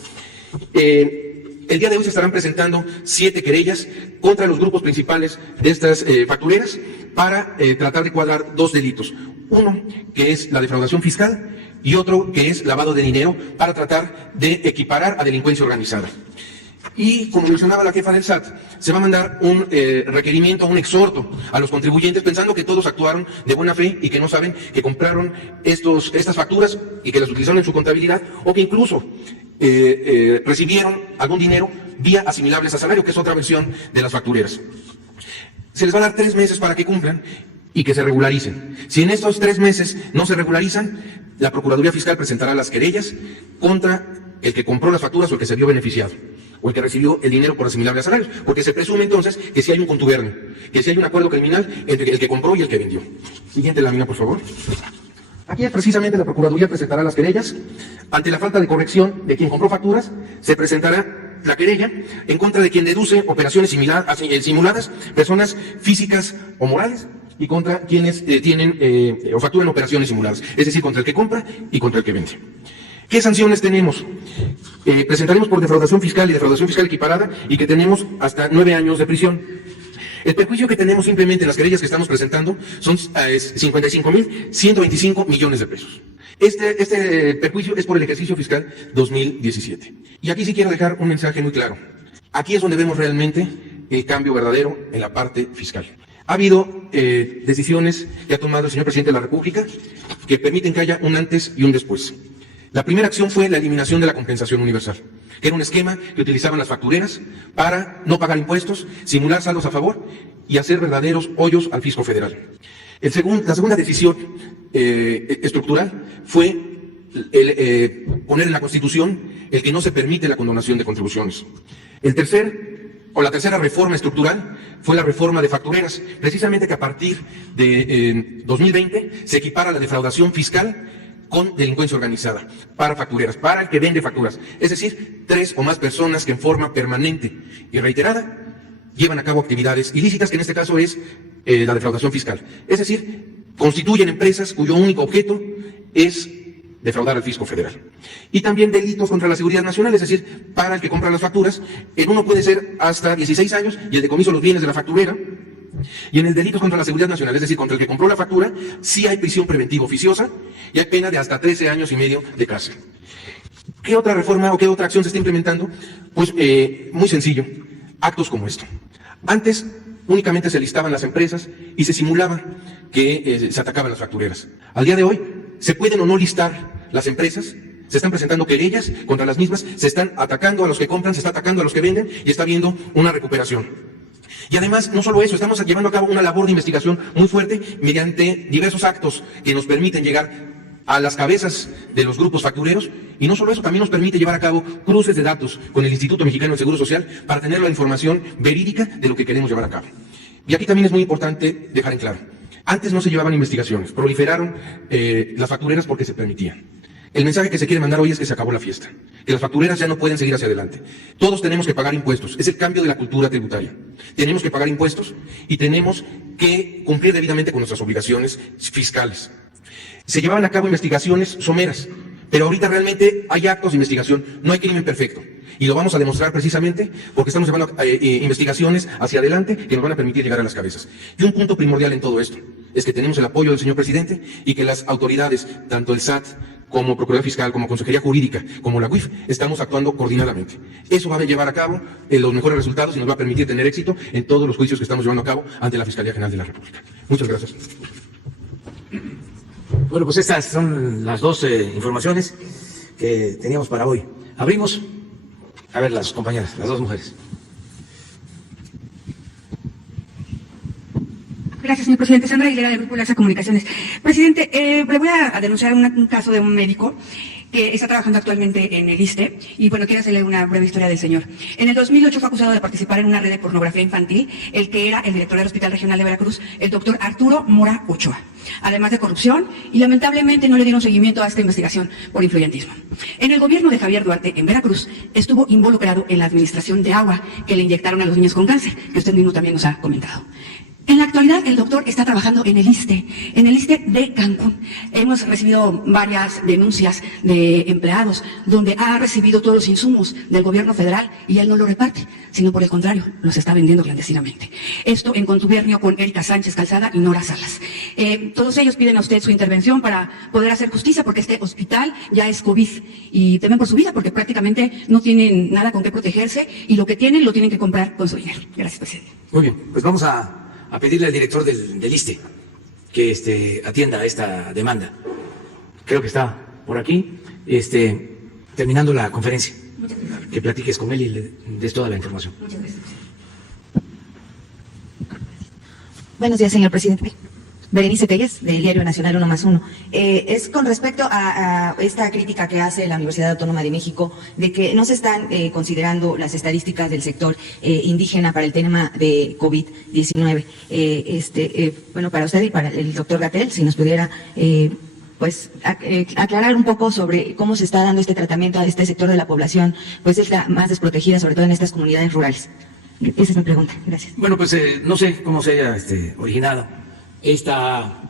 El día de hoy se estarán presentando 7 querellas contra los grupos principales de estas factureras para tratar de cuadrar 2 delitos. Uno, que es la defraudación fiscal, y otro, que es lavado de dinero, para tratar de equiparar a delincuencia organizada. Y, como mencionaba la jefa del SAT, se va a mandar un requerimiento, un exhorto a los contribuyentes pensando que todos actuaron de buena fe y que no saben que compraron estas facturas y que las utilizaron en su contabilidad o que incluso recibieron algún dinero vía asimilables a salario, que es otra versión de las factureras. Se les va a dar 3 meses para que cumplan y que se regularicen. Si en estos 3 meses no se regularizan, la Procuraduría Fiscal presentará las querellas contra el que compró las facturas o el que se vio beneficiado, o el que recibió el dinero por asimilable a salarios, porque se presume entonces que si hay un contubernio, que si hay un acuerdo criminal entre el que compró y el que vendió. Siguiente lámina, por favor. Aquí precisamente la Procuraduría presentará las querellas. Ante la falta de corrección de quien compró facturas, se presentará la querella en contra de quien deduce operaciones simuladas, personas físicas o morales, y contra quienes tienen o facturan operaciones simuladas, es decir, contra el que compra y contra el que vende. ¿Qué sanciones tenemos? Presentaremos por defraudación fiscal y defraudación fiscal equiparada, y que tenemos hasta 9 años de prisión. El perjuicio que tenemos simplemente en las querellas que estamos presentando son 55.125 millones de pesos. Este perjuicio es por el ejercicio fiscal 2017. Y aquí sí quiero dejar un mensaje muy claro. Aquí es donde vemos realmente el cambio verdadero en la parte fiscal. Ha habido decisiones que ha tomado el señor presidente de la República que permiten que haya un antes y un después. La primera acción fue la eliminación de la compensación universal, que era un esquema que utilizaban las factureras para no pagar impuestos, simular saldos a favor y hacer verdaderos hoyos al fisco federal. La segunda decisión estructural fue poner en la Constitución el que no se permite la condonación de contribuciones. La tercera reforma estructural fue la reforma de factureras, precisamente que a partir de 2020 se equipara la defraudación fiscal con delincuencia organizada para factureras, para el que vende facturas. Es decir, 3 o más personas que en forma permanente y reiterada llevan a cabo actividades ilícitas, que en este caso es la defraudación fiscal. Es decir, constituyen empresas cuyo único objeto es defraudar al fisco federal. Y también delitos contra la seguridad nacional, es decir, para el que compra las facturas, en uno puede ser hasta 16 años y el decomiso de los bienes de la facturera. Y en el delito contra la seguridad nacional, es decir, contra el que compró la factura, sí hay prisión preventiva oficiosa y hay pena de hasta 13 años y medio de cárcel. ¿Qué otra reforma o qué otra acción se está implementando? Pues muy sencillo, actos como esto. Antes únicamente se listaban las empresas y se simulaba que se atacaban las factureras. Al día de hoy, se pueden o no listar las empresas, se están presentando querellas contra las mismas, se están atacando a los que compran, se está atacando a los que venden y está habiendo una recuperación. Y además, no solo eso, estamos llevando a cabo una labor de investigación muy fuerte mediante diversos actos que nos permiten llegar a las cabezas de los grupos factureros, y no solo eso, también nos permite llevar a cabo cruces de datos con el Instituto Mexicano del Seguro Social para tener la información verídica de lo que queremos llevar a cabo. Y aquí también es muy importante dejar en claro, antes no se llevaban investigaciones, proliferaron las factureras porque se permitían. El mensaje que se quiere mandar hoy es que se acabó la fiesta, que las factureras ya no pueden seguir hacia adelante. Todos tenemos que pagar impuestos, es el cambio de la cultura tributaria. Tenemos que pagar impuestos y tenemos que cumplir debidamente con nuestras obligaciones fiscales. Se llevaban a cabo investigaciones someras, pero ahorita realmente hay actos de investigación, no hay crimen perfecto. Y lo vamos a demostrar precisamente porque estamos llevando investigaciones hacia adelante que nos van a permitir llegar a las cabezas. Y un punto primordial en todo esto es que tenemos el apoyo del señor presidente y que las autoridades, tanto el SAT como Procuraduría Fiscal, como Consejería Jurídica, como la UIF, estamos actuando coordinadamente. Eso va a llevar a cabo los mejores resultados y nos va a permitir tener éxito en todos los juicios que estamos llevando a cabo ante la Fiscalía General de la República. Muchas gracias. Bueno, pues estas son las dos informaciones que teníamos para hoy. Abrimos, a ver, las compañeras, las dos mujeres. Gracias, señor presidente. Sandra Aguilera, del Grupo Laxa Comunicaciones. Presidente, le voy a denunciar un caso de un médico que está trabajando actualmente en el ISSSTE, y bueno, quiero hacerle una breve historia del señor. En el 2008 fue acusado de participar en una red de pornografía infantil, el que era el director del Hospital Regional de Veracruz, el doctor Arturo Mora Ochoa, además de corrupción, y lamentablemente no le dieron seguimiento a esta investigación por influyentismo. En el gobierno de Javier Duarte, en Veracruz, estuvo involucrado en la administración de agua que le inyectaron a los niños con cáncer, que usted mismo también nos ha comentado. En la actualidad, el doctor está trabajando en el ISSSTE de Cancún. Hemos recibido varias denuncias de empleados donde ha recibido todos los insumos del gobierno federal y él no lo reparte, sino por el contrario, los está vendiendo clandestinamente. Esto en contubernio con Erika Sánchez Calzada y Nora Salas. Todos ellos piden a usted su intervención para poder hacer justicia, porque este hospital ya es COVID y temen por su vida porque prácticamente no tienen nada con qué protegerse y lo que tienen lo tienen que comprar con su dinero. Gracias, presidente. Muy bien, pues vamos a pedirle al director del ISSSTE que atienda esta demanda. Creo que está por aquí, terminando la conferencia. Que platiques con él y le des toda la información. Muchas gracias. Buenos días, señor presidente. Berenice Telles, del Diario Nacional 1+1. Es con respecto a esta crítica que hace la Universidad Autónoma de México de que no se están considerando las estadísticas del sector indígena para el tema de COVID-19. Bueno, para usted y para el doctor Gatell, si nos pudiera aclarar un poco sobre cómo se está dando este tratamiento a este sector de la población, pues es la más desprotegida, sobre todo en estas comunidades rurales. Esa es mi pregunta. Gracias. Bueno, pues no sé cómo se haya originado esta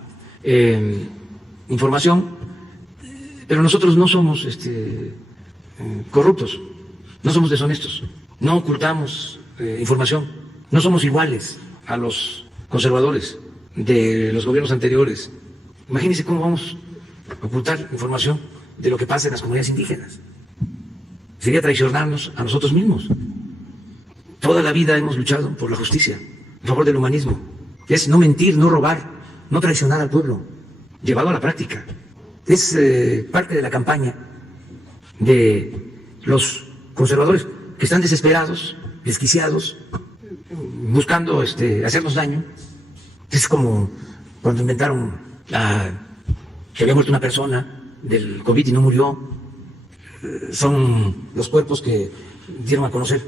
información, pero nosotros no somos corruptos, no somos deshonestos, no ocultamos información, no somos iguales a los conservadores de los gobiernos anteriores. Imagínense cómo vamos a ocultar información de lo que pasa en las comunidades indígenas. Sería traicionarnos a nosotros mismos. Toda la vida hemos luchado por la justicia, a favor del humanismo. que es no mentir, no robar, no traicionar al pueblo, llevado a la práctica. Es parte de la campaña de los conservadores que están desesperados, desquiciados, buscando hacernos daño. Es como cuando inventaron que había muerto una persona del COVID y no murió. Son los cuerpos que dieron a conocer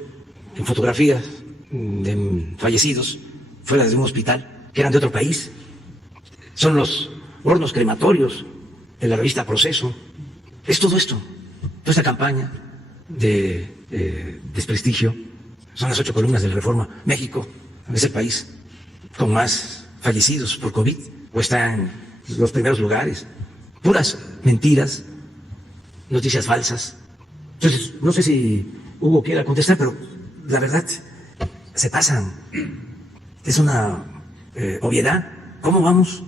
en fotografías de fallecidos fuera de un hospital, que eran de otro país. Son los hornos crematorios de la revista Proceso. Es todo esto, toda esta campaña de desprestigio. Son las 8 columnas de la Reforma. México es el país con más fallecidos por COVID, o está en los primeros lugares. Puras mentiras, noticias falsas. Entonces, no sé si Hugo quiera contestar, pero la verdad, se pasan. Es una obviedad. ¿Cómo vamos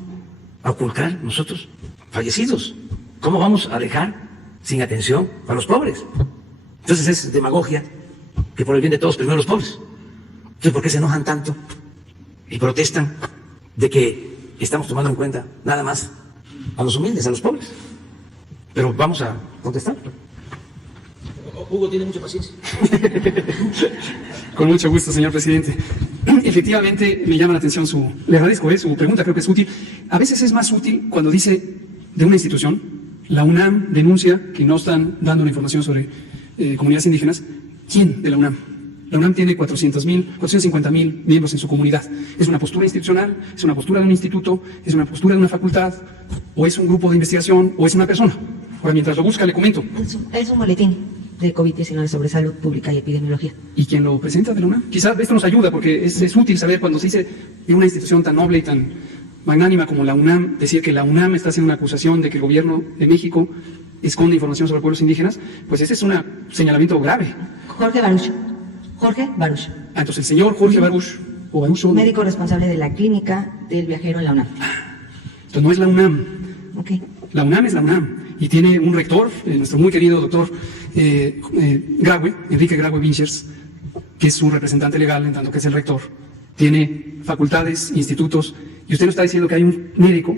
a ocultar nosotros fallecidos? ¿Cómo vamos a dejar sin atención a los pobres? Entonces es demagogia que por el bien de todos, primero los pobres. Entonces, ¿por qué se enojan tanto y protestan de que estamos tomando en cuenta nada más a los humildes, a los pobres? Pero vamos a contestar. Hugo tiene mucha paciencia. Con mucho gusto, señor presidente. Efectivamente, me llama la atención le agradezco su pregunta, creo que es útil. A veces es más útil cuando dice de una institución, la UNAM denuncia que no están dando la información sobre comunidades indígenas. ¿Quién de la UNAM? La UNAM tiene 450,000 miembros en su comunidad. ¿Es una postura institucional? ¿Es una postura de un instituto? ¿Es una postura de una facultad? ¿O es un grupo de investigación? ¿O es una persona? Ahora, mientras lo busca, le comento. Es un boletín de COVID-19 sobre salud pública y epidemiología. ¿Y quién lo presenta de la UNAM? Quizá esto nos ayuda, porque es útil saber cuando se dice de una institución tan noble y tan magnánima como la UNAM, decir que la UNAM está haciendo una acusación de que el gobierno de México esconde información sobre pueblos indígenas, pues ese es un señalamiento grave. Jorge Baruch. Entonces el señor Jorge Baruch, o Baruch, médico responsable de la clínica del viajero en la UNAM. Entonces no es la UNAM. Okay. La UNAM es la UNAM y tiene un rector, nuestro muy querido doctor Graue, Enrique Graue Vinchers, que es su representante legal en tanto que es el rector. Tiene facultades, institutos, y usted nos está diciendo que hay un médico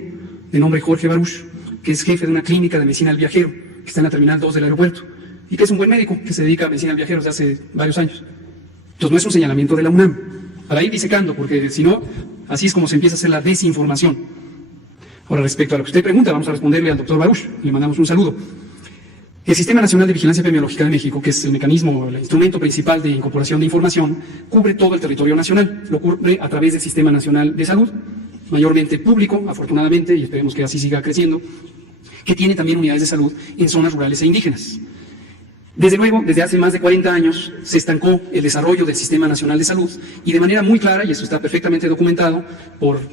de nombre Jorge Baruch, que es jefe de una clínica de medicina al viajero, que está en la terminal 2 del aeropuerto, y que es un buen médico que se dedica a medicina al viajero desde hace varios años. Entonces no es un señalamiento de la UNAM, para ir disecando, porque si no, así es como se empieza a hacer la desinformación. Ahora, respecto a lo que usted pregunta, vamos a responderle al doctor Baruch, le mandamos un saludo. El Sistema Nacional de Vigilancia Epidemiológica de México, que es el mecanismo, el instrumento principal de incorporación de información, cubre todo el territorio nacional, lo cubre a través del Sistema Nacional de Salud, mayormente público, afortunadamente, y esperemos que así siga creciendo, que tiene también unidades de salud en zonas rurales e indígenas. Desde luego, desde hace más de 40 años se estancó el desarrollo del Sistema Nacional de Salud y de manera muy clara, y eso está perfectamente documentado,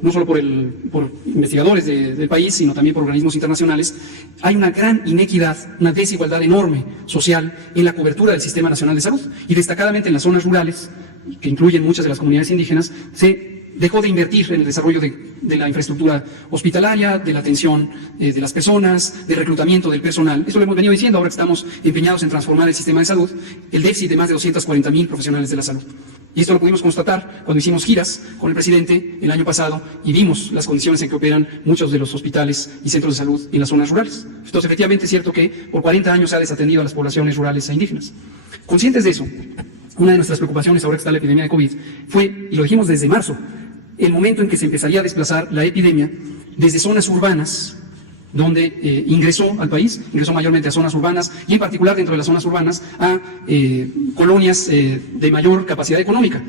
no solo por investigadores del país, sino también por organismos internacionales, hay una gran inequidad, una desigualdad enorme social en la cobertura del Sistema Nacional de Salud y destacadamente en las zonas rurales, que incluyen muchas de las comunidades indígenas, se dejó de invertir en el desarrollo de la infraestructura hospitalaria, de la atención de las personas, del reclutamiento del personal. Eso lo hemos venido diciendo ahora que estamos empeñados en transformar el sistema de salud, el déficit de más de 240,000 profesionales de la salud. Y esto lo pudimos constatar cuando hicimos giras con el presidente el año pasado y vimos las condiciones en que operan muchos de los hospitales y centros de salud en las zonas rurales. Entonces, efectivamente es cierto que por 40 años se ha desatendido a las poblaciones rurales e indígenas. Conscientes de eso, una de nuestras preocupaciones ahora que está la epidemia de COVID fue, y lo dijimos desde marzo, el momento en que se empezaría a desplazar la epidemia desde zonas urbanas, donde ingresó al país, ingresó mayormente a zonas urbanas y en particular dentro de las zonas urbanas a colonias de mayor capacidad económica.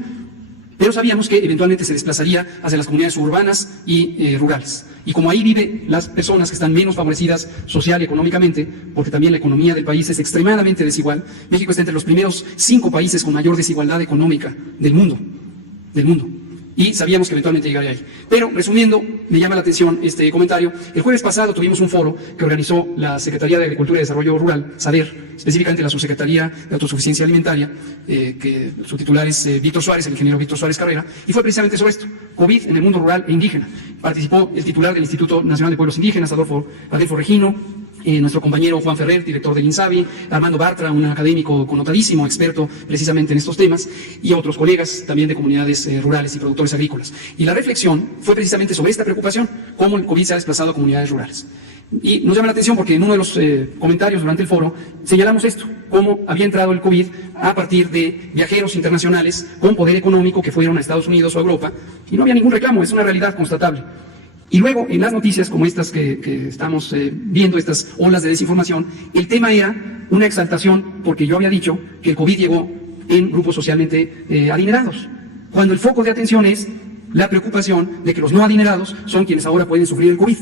Pero sabíamos que eventualmente se desplazaría hacia las comunidades urbanas y rurales. Y como ahí viven las personas que están menos favorecidas social y económicamente, porque también la economía del país es extremadamente desigual, México está entre los primeros 5 países con mayor desigualdad económica del mundo. Y sabíamos que eventualmente llegaría ahí. Pero, resumiendo, me llama la atención este comentario. El jueves pasado tuvimos un foro que organizó la Secretaría de Agricultura y Desarrollo Rural, SADER, específicamente la Subsecretaría de Autosuficiencia Alimentaria, que su titular es Víctor Suárez, el ingeniero Víctor Suárez Carrera, y fue precisamente sobre esto, COVID en el mundo rural e indígena. Participó el titular del Instituto Nacional de Pueblos Indígenas, Adolfo Regino, nuestro compañero Juan Ferrer, director del INSABI, Armando Bartra, un académico connotadísimo, experto precisamente en estos temas, y otros colegas también de comunidades rurales y productores agrícolas. Y la reflexión fue precisamente sobre esta preocupación, cómo el COVID se ha desplazado a comunidades rurales. Y nos llama la atención porque en uno de los comentarios durante el foro señalamos esto, cómo había entrado el COVID a partir de viajeros internacionales con poder económico que fueron a Estados Unidos o a Europa, y no había ningún reclamo, es una realidad constatable. Y luego, en las noticias como estas que estamos viendo, estas olas de desinformación, el tema era una exaltación porque yo había dicho que el COVID llegó en grupos socialmente adinerados, cuando el foco de atención es la preocupación de que los no adinerados son quienes ahora pueden sufrir el COVID.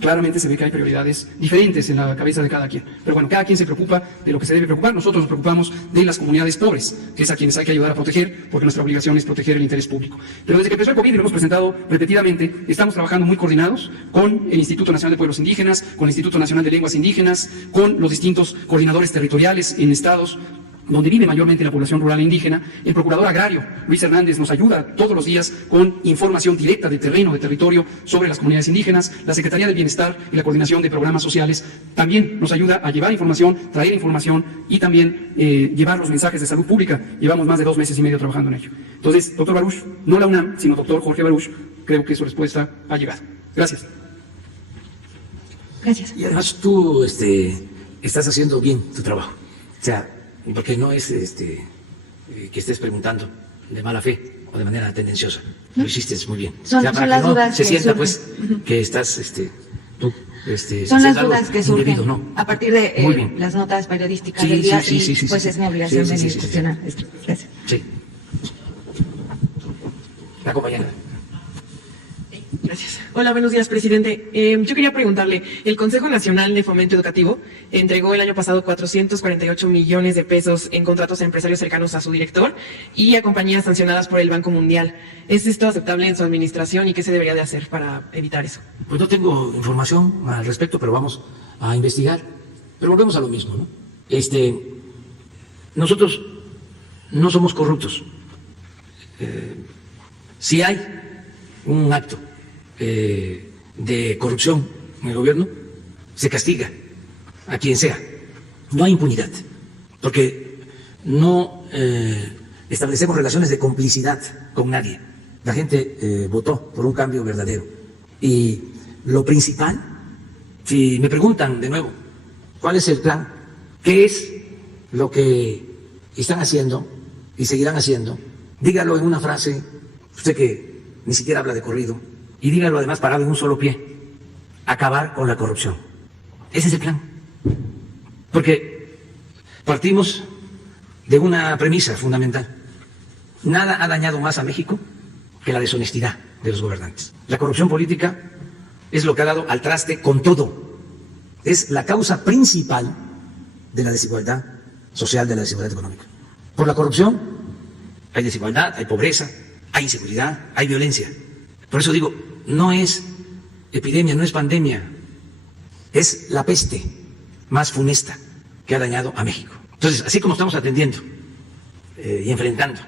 Claramente se ve que hay prioridades diferentes en la cabeza de cada quien. Pero bueno, cada quien se preocupa de lo que se debe preocupar. Nosotros nos preocupamos de las comunidades pobres, que es a quienes hay que ayudar a proteger, porque nuestra obligación es proteger el interés público. Pero desde que empezó el COVID, y lo hemos presentado repetidamente, estamos trabajando muy coordinados con el Instituto Nacional de Pueblos Indígenas, con el Instituto Nacional de Lenguas Indígenas, con los distintos coordinadores territoriales en estados donde vive mayormente la población rural e indígena. El procurador agrario, Luis Hernández, nos ayuda todos los días con información directa de terreno, de territorio, sobre las comunidades indígenas. La Secretaría del Bienestar y la Coordinación de Programas Sociales también nos ayuda a llevar información, traer información y también llevar los mensajes de salud pública. Llevamos más de 2 meses y medio trabajando en ello. Entonces, doctor Baruch, no la UNAM, sino doctor Jorge Baruch, creo que su respuesta ha llegado. Gracias. Gracias. Y además tú estás haciendo bien tu trabajo. O sea, porque no es que estés preguntando de mala fe o de manera tendenciosa. Lo hiciste muy bien. Son para las que no dudas se que sienta surgen. pues que estás tú Son las haciendo algo dudas que surgen indebido, ¿no? a partir de Muy bien. las notas periodísticas Sí, del día sí, sí, y sí, pues sí, es sí. mi obligación Sí, sí, venir sí, a sí. cuestionar esto. Gracias. Sí. La compañera. Gracias. Hola, buenos días, presidente. Yo quería preguntarle, el Consejo Nacional de Fomento Educativo entregó el año pasado 448 millones de pesos en contratos a empresarios cercanos a su director y a compañías sancionadas por el Banco Mundial. ¿Es esto aceptable en su administración y qué se debería de hacer para evitar eso? Pues no tengo información al respecto, pero vamos a investigar. Pero volvemos a lo mismo, ¿no? Nosotros no somos corruptos. Si hay un acto de corrupción en el gobierno, se castiga a quien sea. No hay impunidad, porque no establecemos relaciones de complicidad con nadie. La gente votó por un cambio verdadero. Y lo principal, si me preguntan de nuevo, ¿cuál es el plan? ¿Qué es lo que están haciendo y seguirán haciendo? Dígalo en una frase, usted que ni siquiera habla de corrido, y dígalo además parado en un solo pie: acabar con la corrupción. Ese es el plan. Porque partimos de una premisa fundamental: nada ha dañado más a México que la deshonestidad de los gobernantes. La corrupción política es lo que ha dado al traste con todo. Es la causa principal de la desigualdad social, de la desigualdad económica. Por la corrupción hay desigualdad, hay pobreza, hay inseguridad, hay violencia. Por eso digo, no es epidemia, no es pandemia, es la peste más funesta que ha dañado a México. Entonces, así como estamos atendiendo y enfrentando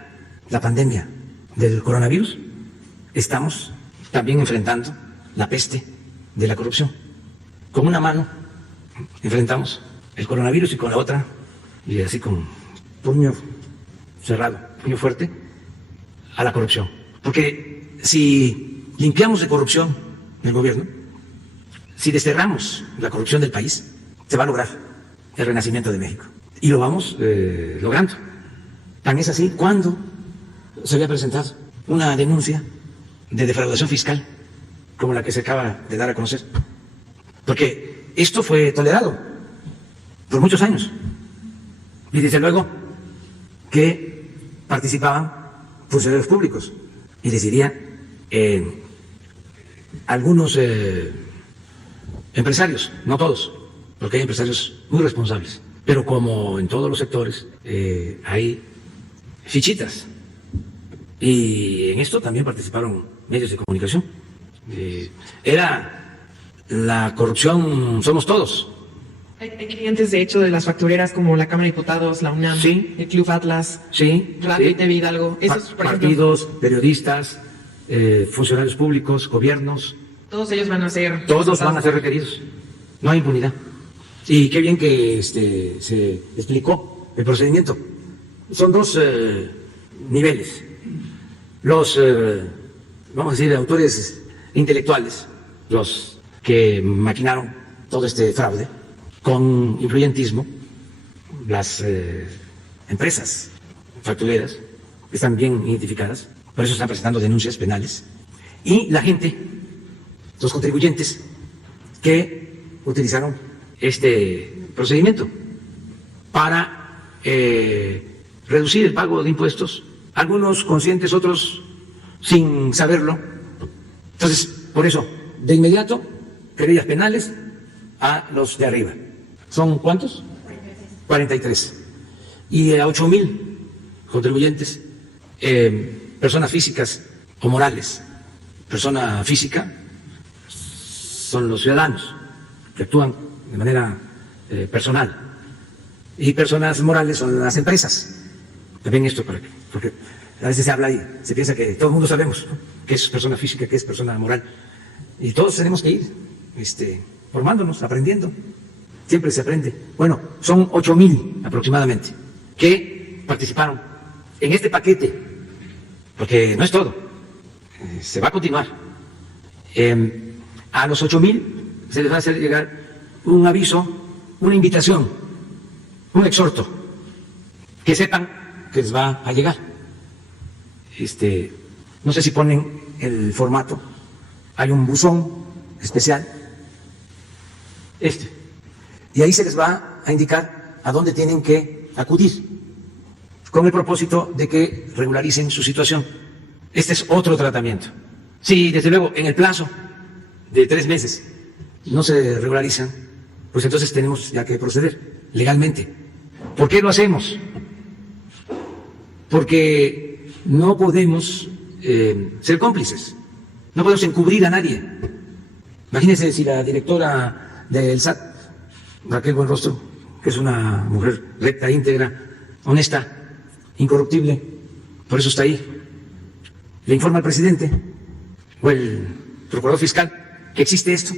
la pandemia del coronavirus, estamos también enfrentando la peste de la corrupción. Con una mano enfrentamos el coronavirus y con la otra, y así con puño cerrado, puño fuerte, a la corrupción. Porque si limpiamos de corrupción el gobierno, si desterramos la corrupción del país, se va a lograr el renacimiento de México. Y lo vamos logrando. Tan es así cuando se había presentado una denuncia de defraudación fiscal como la que se acaba de dar a conocer. Porque esto fue tolerado por muchos años. Y desde luego que participaban funcionarios públicos. Y les diría, algunos empresarios, no todos, porque hay empresarios muy responsables, pero como en todos los sectores hay fichitas. Y en esto también participaron medios de comunicación. Era la corrupción, somos todos. Hay clientes, de hecho, de las factureras como la Cámara de Diputados, la UNAM, Sí. el Club Atlas, Sí, Radio sí. y TV Hidalgo. Esos, por ejemplo, Partidos, periodistas, funcionarios públicos, gobiernos, todos ellos van a ser... todos van a ser requeridos. No hay impunidad. Y qué bien que se explicó el procedimiento. Son dos niveles. Los, vamos a decir, autores intelectuales, los que maquinaron todo este fraude con influyentismo, las empresas factureras están bien identificadas, por eso están presentando denuncias penales, y la gente, los contribuyentes que utilizaron este procedimiento para reducir el pago de impuestos, algunos conscientes, otros sin saberlo. Entonces, por eso, de inmediato, querellas penales a los de arriba. ¿Son cuántos? 43. Y a 8,000 contribuyentes, personas físicas o morales. Persona física son los ciudadanos que actúan de manera personal, y personas morales son las empresas. También esto, porque a veces se habla y se piensa que todo el mundo sabemos, ¿no?, qué es persona física, qué es persona moral, y todos tenemos que ir formándonos, aprendiendo. Siempre se aprende. Bueno, son 8,000 aproximadamente que participaron en este paquete, porque no es todo, se va a continuar. A los 8,000 se les va a hacer llegar un aviso, una invitación, un exhorto, que sepan que les va a llegar. No sé si ponen el formato, hay un buzón especial, y ahí se les va a indicar a dónde tienen que acudir, con el propósito de que regularicen su situación. Este es otro tratamiento. Si desde luego en el plazo de 3 meses no se regularizan, pues entonces tenemos ya que proceder legalmente. ¿Por qué lo hacemos? Porque no podemos ser cómplices, no podemos encubrir a nadie. Imagínense si la directora del SAT, Raquel Buenrostro, que es una mujer recta, íntegra, honesta, incorruptible, por eso está ahí, le informa al presidente o el procurador fiscal que existe esto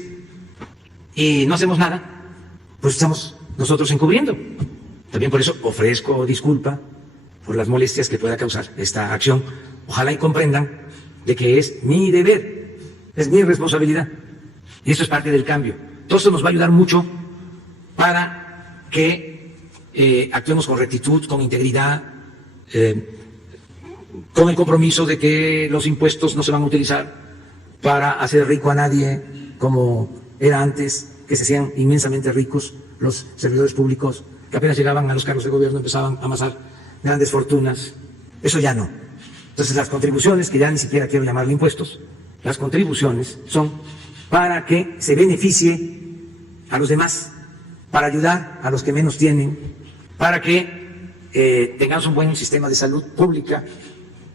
y no hacemos nada, pues estamos nosotros encubriendo. También por eso ofrezco disculpa por las molestias que pueda causar esta acción. Ojalá y comprendan de que es mi deber, es mi responsabilidad, y esto es parte del cambio. Todo esto nos va a ayudar mucho para que actuemos con rectitud, con integridad, con el compromiso de que los impuestos no se van a utilizar para hacer rico a nadie, como era antes, que se hacían inmensamente ricos los servidores públicos, que apenas llegaban a los cargos de gobierno empezaban a amasar grandes fortunas. Eso ya no. Entonces las contribuciones, que ya ni siquiera quiero llamarle impuestos, las contribuciones son para que se beneficie a los demás, para ayudar a los que menos tienen, para que tengamos un buen sistema de salud pública,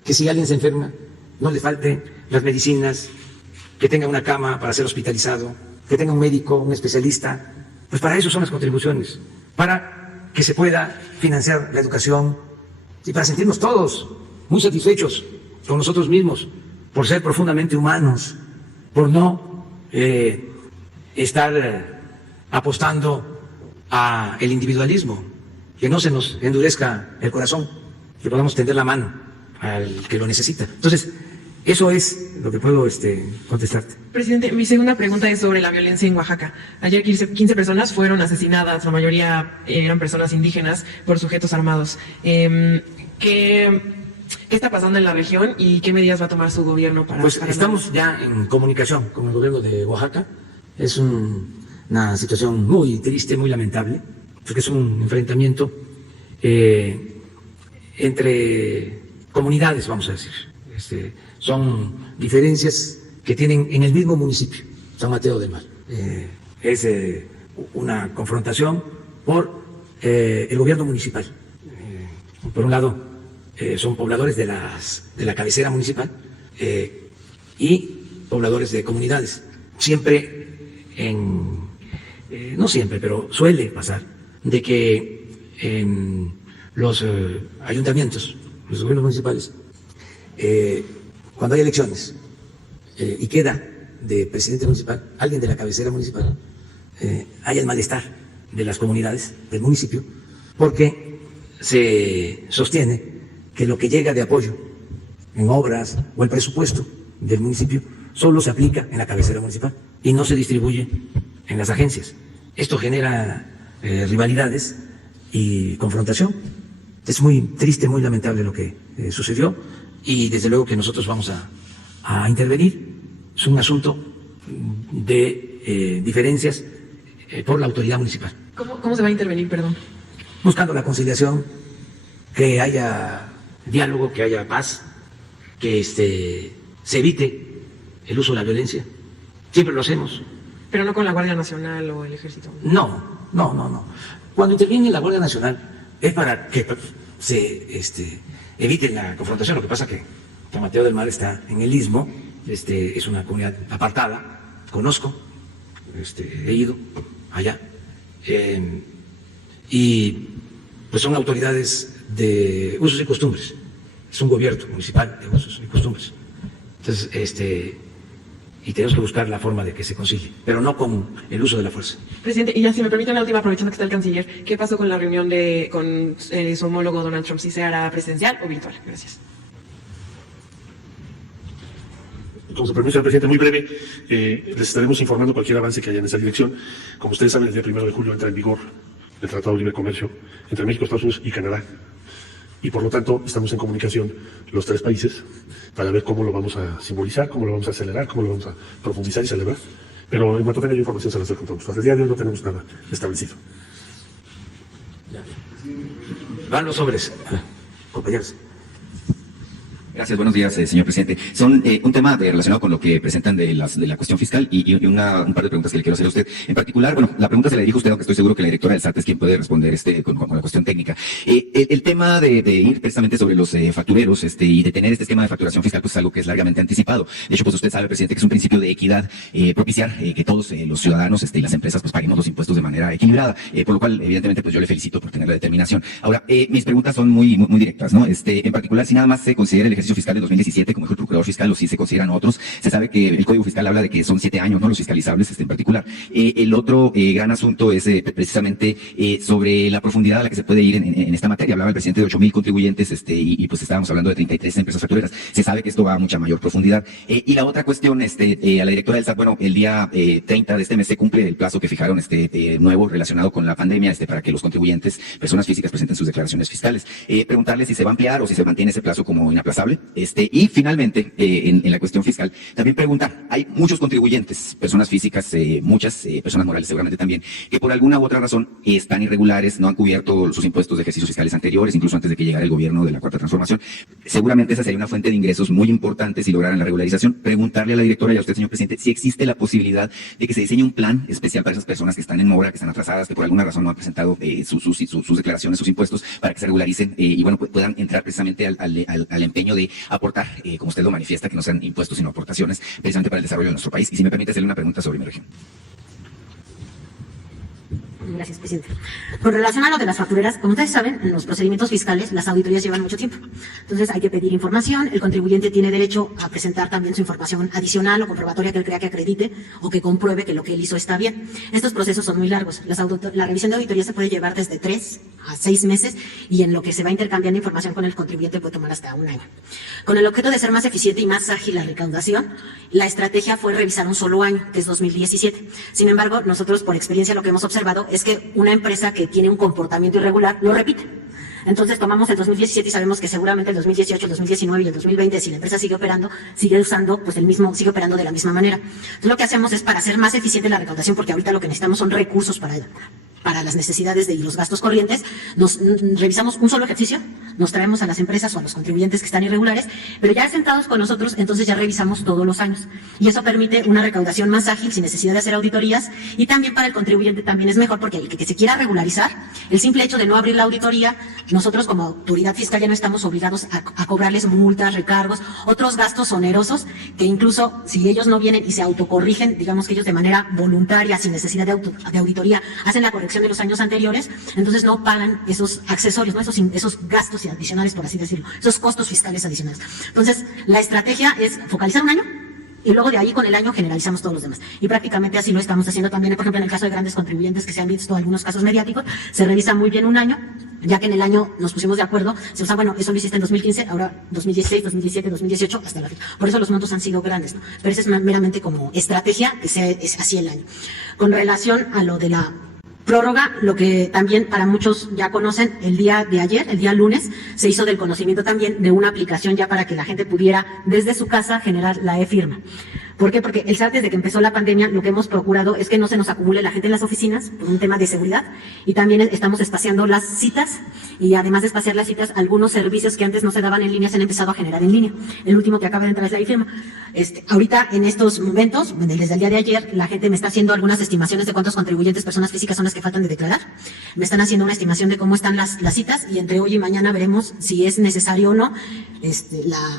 que si alguien se enferma no le falte las medicinas, que tenga una cama para ser hospitalizado, que tenga un médico, un especialista. Pues para eso son las contribuciones, para que se pueda financiar la educación y para sentirnos todos muy satisfechos con nosotros mismos, por ser profundamente humanos, por no estar apostando a el individualismo, que no se nos endurezca el corazón, que podamos tender la mano al que lo necesita. Entonces, eso es lo que puedo contestarte. Presidente, mi segunda pregunta es sobre la violencia en Oaxaca. Ayer 15 personas fueron asesinadas, la mayoría eran personas indígenas por sujetos armados. ¿Qué está pasando en la región y qué medidas va a tomar su gobierno para...? Pues estamos ya en comunicación con el gobierno de Oaxaca. Es una situación muy triste, muy lamentable, porque es un enfrentamiento entre comunidades, vamos a decir. Son diferencias que tienen en el mismo municipio, San Mateo del Mar. Es una confrontación por el gobierno municipal. Por un lado, son pobladores de la cabecera municipal y pobladores de comunidades. Siempre no siempre, pero suele pasar de que en los ayuntamientos, los gobiernos municipales, cuando hay elecciones y queda de presidente municipal alguien de la cabecera municipal, hay el malestar de las comunidades del municipio, porque se sostiene que lo que llega de apoyo en obras o el presupuesto del municipio solo se aplica en la cabecera municipal y no se distribuye en las agencias. Esto genera rivalidades y confrontación. Es muy triste, muy lamentable lo que sucedió y desde luego que nosotros vamos a intervenir. Es un asunto de diferencias por la autoridad municipal. ¿Cómo se va a intervenir, perdón? Buscando la conciliación, que haya diálogo, que haya paz, que se evite el uso de la violencia. Siempre lo hacemos. Pero no con la Guardia Nacional o el Ejército. No. Cuando interviene la Guardia Nacional es para que se evite la confrontación. Lo que pasa que San Mateo del Mar está en el Istmo, es una comunidad apartada, conozco, he ido allá, y pues son autoridades de usos y costumbres, es un gobierno municipal de usos y costumbres. Entonces, y tenemos que buscar la forma de que se concilie, pero no con el uso de la fuerza. Presidente, y ya si me permiten la última, aprovechando que está el canciller, ¿qué pasó con la reunión con su homólogo Donald Trump? ¿Si se hará presencial o virtual? Gracias. Con su permiso, señor presidente, muy breve, les estaremos informando cualquier avance que haya en esa dirección. Como ustedes saben, el día 1 de julio entra en vigor el Tratado de Libre Comercio entre México, Estados Unidos y Canadá. Y por lo tanto, estamos en comunicación los tres países para ver cómo lo vamos a simbolizar, cómo lo vamos a acelerar, cómo lo vamos a profundizar y celebrar. Pero en cuanto tenga yo información, se las doy con todos. Hasta el día de hoy no tenemos nada establecido. Van los sobres, compañeros. Gracias, buenos días, señor presidente. Son un tema relacionado con lo que presentan de la cuestión fiscal y un par de preguntas que le quiero hacer a usted. En particular, bueno, la pregunta se la dirijo a usted, aunque estoy seguro que la directora del SAT es quien puede responder con la cuestión técnica. El tema de ir precisamente sobre los factureros y de tener este esquema de facturación fiscal, pues es algo que es largamente anticipado. De hecho, pues usted sabe, presidente, que es un principio de equidad propiciar que todos los ciudadanos y las empresas pues paguemos los impuestos de manera equilibrada, por lo cual, evidentemente, pues yo le felicito por tener la determinación. Ahora, mis preguntas son muy directas, ¿no? En particular, si nada más se considera el ejercicio fiscal de 2017 como dijo el procurador fiscal o si se consideran otros, se sabe que el Código Fiscal habla de que son 7 años, ¿no? Los fiscalizables en particular. El otro gran asunto es precisamente sobre la profundidad a la que se puede ir en esta materia. Hablaba el presidente de 8,000 contribuyentes y pues estábamos hablando de 33 empresas factureras. Se sabe que esto va a mucha mayor profundidad. Y la otra cuestión, a la directora del SAT, bueno, el día 30 de este mes se cumple el plazo que fijaron nuevo relacionado con la pandemia para que los contribuyentes, personas físicas, presenten sus declaraciones fiscales. Preguntarle si se va a ampliar o si se mantiene ese plazo como inaplazable. Y finalmente, en la cuestión fiscal, también preguntar, hay muchos contribuyentes, personas físicas, muchas personas morales seguramente también, que por alguna u otra razón están irregulares, no han cubierto sus impuestos de ejercicios fiscales anteriores, incluso antes de que llegara el gobierno de la Cuarta Transformación. Seguramente esa sería una fuente de ingresos muy importante si lograran la regularización. Preguntarle a la directora y a usted, señor presidente, si existe la posibilidad de que se diseñe un plan especial para esas personas que están en mora, que están atrasadas, que por alguna razón no han presentado sus declaraciones, sus impuestos, para que se regularicen y bueno, pues puedan entrar precisamente al empeño de aportar, como usted lo manifiesta, que no sean impuestos sino aportaciones, precisamente para el desarrollo de nuestro país. Y si me permite hacerle una pregunta sobre mi región. Gracias, presidente. Con relación a lo de las factureras, como ustedes saben, en los procedimientos fiscales las auditorías llevan mucho tiempo. Entonces hay que pedir información, el contribuyente tiene derecho a presentar también su información adicional o comprobatoria que él crea que acredite o que compruebe que lo que él hizo está bien. Estos procesos son muy largos. La revisión de auditoría se puede llevar desde 3 a 6 meses y en lo que se va intercambiando información con el contribuyente puede tomar hasta 1 año. Con el objeto de ser más eficiente y más ágil la recaudación, la estrategia fue revisar un solo año, que es 2017. Sin embargo, nosotros por experiencia lo que hemos observado es que una empresa que tiene un comportamiento irregular lo repite. Entonces tomamos el 2017 y sabemos que seguramente el 2018, el 2019 y el 2020, si la empresa sigue operando, sigue usando pues sigue operando de la misma manera. Entonces lo que hacemos es para hacer más eficiente la recaudación, porque ahorita lo que necesitamos son recursos para las necesidades y los gastos corrientes, nos revisamos un solo ejercicio, nos traemos a las empresas o a los contribuyentes que están irregulares, pero ya sentados con nosotros, entonces ya revisamos todos los años. Y eso permite una recaudación más ágil, sin necesidad de hacer auditorías, y también para el contribuyente también es mejor, porque el que se quiera regularizar, el simple hecho de no abrir la auditoría, nosotros como autoridad fiscal ya no estamos obligados a cobrarles multas, recargos, otros gastos onerosos, que incluso si ellos no vienen y se autocorrigen, digamos que ellos de manera voluntaria, sin necesidad de auditoría, hacen la corrección de los años anteriores, entonces no pagan esos accesorios, ¿no? esos gastos adicionales, por así decirlo, esos costos fiscales adicionales. Entonces, la estrategia es focalizar 1 año Y luego de ahí con el año generalizamos todos los demás. Y prácticamente así lo estamos haciendo también, por ejemplo, en el caso de grandes contribuyentes que se han visto algunos casos mediáticos, se revisa muy bien un año, ya que en el año nos pusimos de acuerdo, se usa, bueno, eso lo hiciste en 2015, ahora 2016, 2017, 2018, hasta la fecha. Por eso los montos han sido grandes, ¿no? Pero eso es meramente como estrategia, que sea es así el año. Con relación a lo de la prórroga, lo que también para muchos ya conocen, el día de ayer, el día lunes, se hizo del conocimiento también de una aplicación ya para que la gente pudiera desde su casa generar la e-firma. ¿Por qué? Porque el SAT, desde que empezó la pandemia, lo que hemos procurado es que no se nos acumule la gente en las oficinas por un tema de seguridad, y también estamos espaciando las citas, y además de espaciar las citas, algunos servicios que antes no se daban en línea se han empezado a generar en línea. El último que acaba de entrar es la e-firma. Ahorita, en estos momentos, desde el día de ayer, la gente me está haciendo algunas estimaciones de cuántos contribuyentes, personas físicas, son las que faltan de declarar. Me están haciendo una estimación de cómo están las citas, y entre hoy y mañana veremos si es necesario o no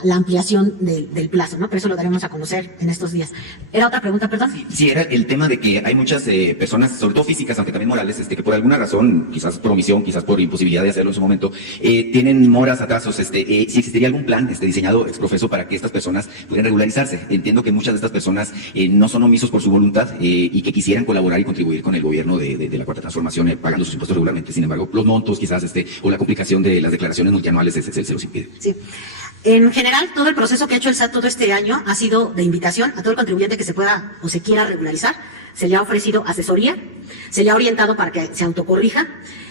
la ampliación del plazo, ¿no? Pero eso lo daremos a conocer en estos días. ¿Era otra pregunta, perdón? Sí, era el tema de que hay muchas personas, sobre todo físicas, aunque también morales, que por alguna razón, quizás por omisión, quizás por imposibilidad de hacerlo en su momento, tienen moras, atrasos. Si existiría algún plan diseñado ex profeso para que estas personas pudieran regularizarse. Entiendo que muchas de estas personas no son omisos por su voluntad y que quisieran colaborar y contribuir con el gobierno de la Cuarta Transformación, pagando sus impuestos regularmente. Sin embargo, los montos quizás o la complicación de las declaraciones multianuales se los impide. Sí. En general, todo el proceso que ha hecho el SAT todo este año ha sido de invitación a todo el contribuyente que se pueda o se quiera regularizar. Se le ha ofrecido asesoría, se le ha orientado para que se autocorrija.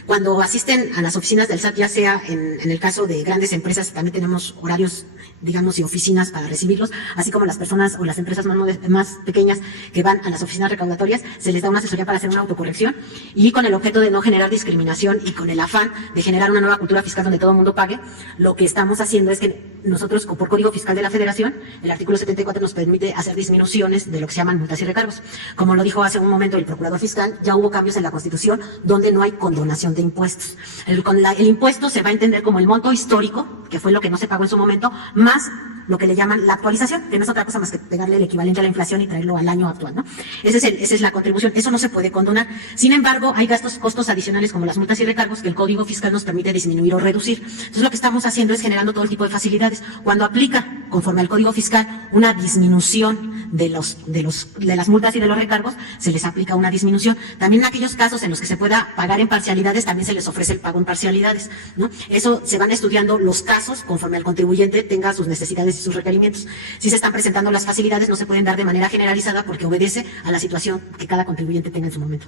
Cuando asisten a las oficinas del SAT, ya sea en el caso de grandes empresas, también tenemos horarios, digamos, y oficinas para recibirlos, así como las personas o las empresas más pequeñas que van a las oficinas recaudatorias, se les da una asesoría para hacer una autocorrección, y con el objeto de no generar discriminación y con el afán de generar una nueva cultura fiscal donde todo el mundo pague, lo que estamos haciendo es que nosotros, por Código Fiscal de la Federación, el artículo 74 nos permite hacer disminuciones de lo que se llaman multas y recargos. Como lo dijo hace un momento el procurador fiscal, ya hubo cambios en la Constitución donde no hay condonación de impuestos. El impuesto se va a entender como el monto histórico, que fue lo que no se pagó en su momento, más lo que le llaman la actualización, que no es otra cosa más que pegarle el equivalente a la inflación y traerlo al año actual, ¿no? Esa es la contribución, eso no se puede condonar. Sin embargo, hay costos adicionales como las multas y recargos que el Código Fiscal nos permite disminuir o reducir. Entonces, lo que estamos haciendo es generando todo tipo de facilidades. Cuando aplica, conforme al Código Fiscal, una disminución de las multas y de los recargos, se les aplica una disminución. También en aquellos casos en los que se pueda pagar en parcialidades, también se les ofrece el pago en parcialidades, ¿no? Eso se van estudiando los casos conforme el contribuyente tenga sus necesidades y sus requerimientos. Si se están presentando las facilidades, no se pueden dar de manera generalizada porque obedece a la situación que cada contribuyente tenga en su momento.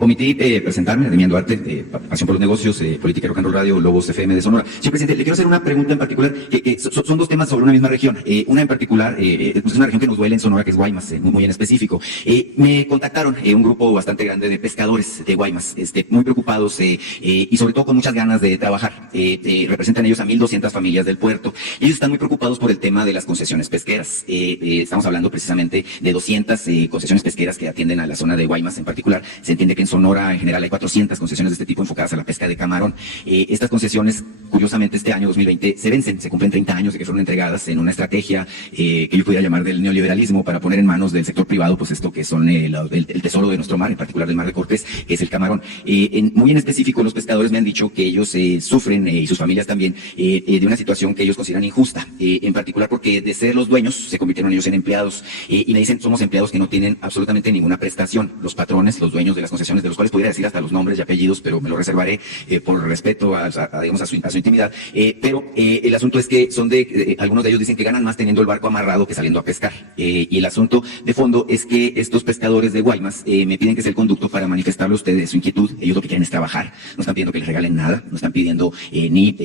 Omití presentarme, Demián Duarte, Pasión por los Negocios, Política Rock and Roll Radio, Lobos FM de Sonora. Señor presidente, le quiero hacer una pregunta en particular, que son dos temas sobre una misma región. Una en particular, es una región que nos duele en Sonora, que es Guaymas, muy en específico. Me contactaron un grupo bastante grande de pescadores de Guaymas, muy preocupados y sobre todo con muchas ganas de trabajar. Representan ellos a 1,200 familias del puerto. Ellos están muy preocupados por el tema de las concesiones pesqueras. Estamos hablando precisamente de 200 concesiones pesqueras que atienden a la zona de Guaymas en particular. Se entiende que en Sonora en general hay 400 concesiones de este tipo enfocadas a la pesca de camarón. Estas concesiones, curiosamente, este año 2020 se vencen, se cumplen 30 años de que fueron entregadas en una estrategia que yo pudiera llamar del neoliberalismo para poner en manos del sector privado, pues esto que son el tesoro de nuestro mar, en particular del mar de Cortés, que es el camarón. Muy en específico, los pescadores me han dicho que ellos sufren, y sus familias también, de una situación que ellos consideran injusta, en particular porque de ser los dueños se convirtieron ellos en empleados, y me dicen, somos empleados que no tienen absolutamente ninguna prestación. Los patrones, los dueños de las concesiones, de los cuales podría decir hasta los nombres y apellidos, pero me lo reservaré por respeto a su intimidad. Pero el asunto es que algunos de ellos dicen que ganan más teniendo el barco amarrado que saliendo a pescar. Y el asunto de fondo es que estos pescadores de Guaymas me piden que sea el conducto para manifestarle a ustedes su inquietud. Ellos lo que quieren es trabajar. No están pidiendo que les regalen nada, no están pidiendo ni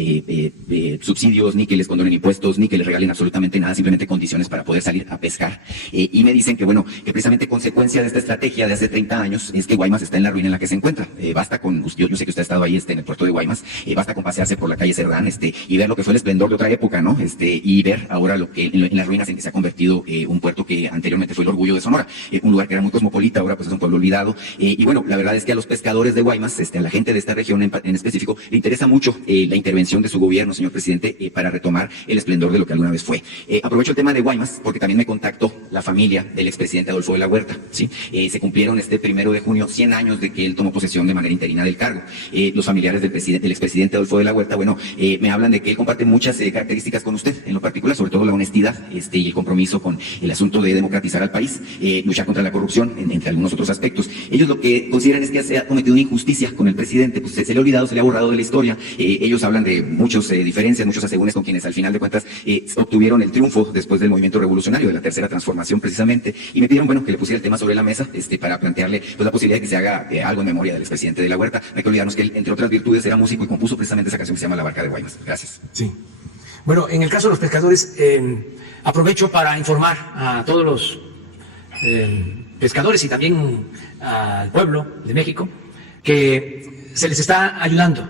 subsidios, ni que les condonen impuestos, ni que les regalen absolutamente nada, simplemente condiciones para poder salir a pescar. Y me dicen que que precisamente consecuencia de esta estrategia de hace 30 años es que Guaymas está en la ruina en la que se encuentra. Basta con, yo sé que usted ha estado ahí en el puerto de Guaymas, basta con pasearse por la calle Cerdán y ver lo que fue el esplendor de otra época, ¿no? Y ver ahora lo que en las ruinas en que se ha convertido un puerto que anteriormente fue el orgullo de Sonora, un lugar que era muy cosmopolita, ahora pues es un pueblo olvidado. Y bueno, la verdad es que a los pescadores de Guaymas, a la gente de esta región en específico, le interesa mucho la intervención de su gobierno, señor presidente, para retomar el esplendor de lo que alguna vez fue. Aprovecho el tema de Guaymas porque también me contactó la familia del expresidente Adolfo de la Huerta, ¿sí? Se cumplieron este 1 de junio 100 años de que él tomó posesión de manera interina del cargo. Los familiares del expresidente Adolfo de la Huerta, me hablan de que él comparte muchas características con usted, en lo particular, sobre todo la honestidad y el compromiso con el asunto de democratizar al país, luchar contra la corrupción, entre algunos otros aspectos. Ellos lo que consideran es que se ha cometido una injusticia con el presidente, pues se le ha olvidado, se le ha borrado de la historia. Ellos hablan de muchas diferencias, muchos asegúnes con quienes al final de cuentas obtuvieron el triunfo después del movimiento revolucionario, de la tercera transformación precisamente, y me pidieron, bueno, que le pusiera el tema sobre la mesa, para plantearle pues la posibilidad de que se haga algo en memoria del expresidente de la Huerta. No hay que olvidarnos que él, entre otras virtudes, era músico y compuso precisamente esa canción que se llama La Barca de Guaymas. Gracias. Sí. Bueno, en el caso de los pescadores, aprovecho para informar a todos los pescadores y también al pueblo de México que se les está ayudando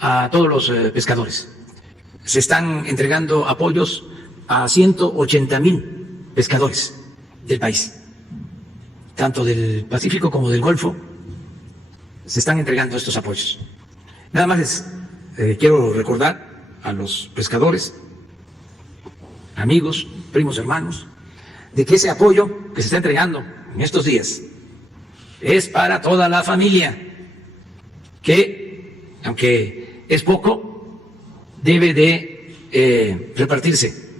a todos los pescadores. Se están entregando apoyos a 180,000 pescadores del país, tanto del Pacífico como del Golfo. Se están entregando estos apoyos. Nada más les quiero recordar a los pescadores, amigos, primos, hermanos, de que ese apoyo que se está entregando en estos días es para toda la familia, que, aunque es poco, debe de repartirse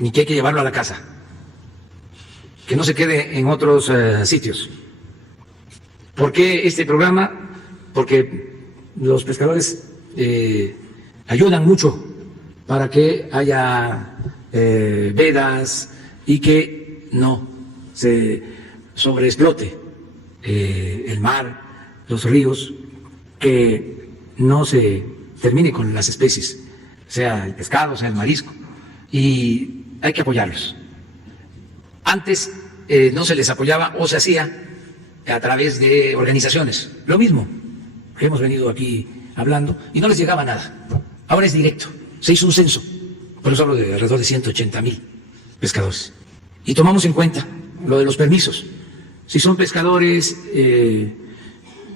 y que hay que llevarlo a la casa, que no se quede en otros sitios. ¿Por qué este programa? Porque los pescadores ayudan mucho para que haya vedas y que no se sobreexplote el mar, los ríos, que no se termine con las especies, sea el pescado, sea el marisco, y hay que apoyarlos. Antes no se les apoyaba o se hacía a través de organizaciones, lo mismo que hemos venido aquí hablando, y no les llegaba nada. Ahora es directo, se hizo un censo, por eso hablo de alrededor de 180,000 pescadores. Y tomamos en cuenta lo de los permisos. Si son pescadores,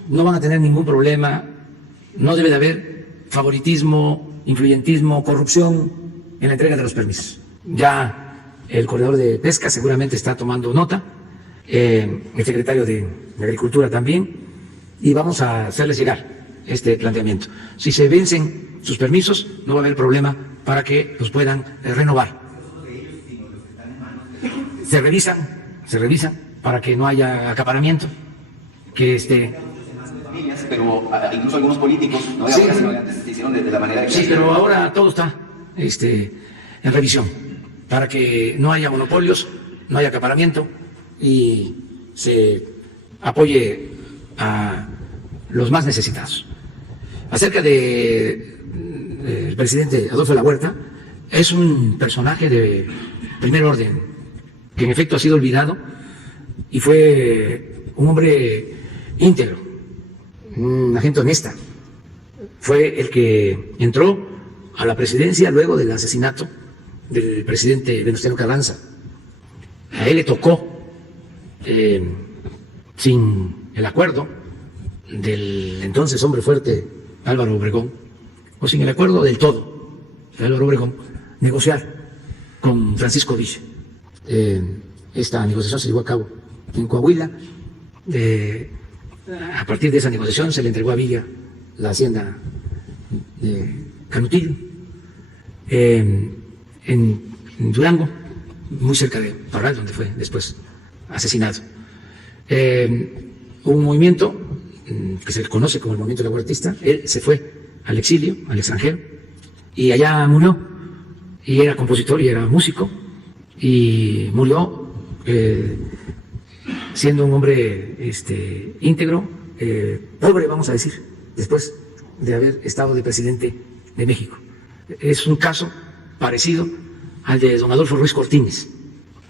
no van a tener ningún problema, no debe de haber favoritismo, influyentismo, corrupción en la entrega de los permisos. Ya el Coordinador de Pesca seguramente está tomando nota, el secretario de Agricultura también, y vamos a hacerles llegar este planteamiento. Si se vencen sus permisos, no va a haber problema para que los puedan renovar. Se revisan para que no haya acaparamiento, que Pero incluso algunos políticos, no de ahora, sino de antes, se hicieron de la manera que... Sí, pero ahora todo está en revisión, para que no haya monopolios, no haya acaparamiento y se apoye a los más necesitados. Acerca del presidente Adolfo de la Huerta, es un personaje de primer orden, que en efecto ha sido olvidado y fue un hombre íntegro, una gente honesta. Fue el que entró a la presidencia luego del asesinato del presidente Venustiano Carranza. A él le tocó, sin el acuerdo del entonces hombre fuerte Álvaro Obregón, o sin el acuerdo del todo de Álvaro Obregón, negociar con Francisco Villa. Esta negociación se llevó a cabo en Coahuila. A partir de esa negociación se le entregó a Villa la hacienda de Canutillo, en Durango, muy cerca de Parral, donde fue después asesinado. Un movimiento que se conoce como el movimiento de la huertista. Él se fue al exilio, al extranjero, y allá murió, y era compositor y era músico, y murió siendo un hombre íntegro, pobre, vamos a decir, después de haber estado de presidente de México. Es un caso parecido al de don Adolfo Ruiz Cortines,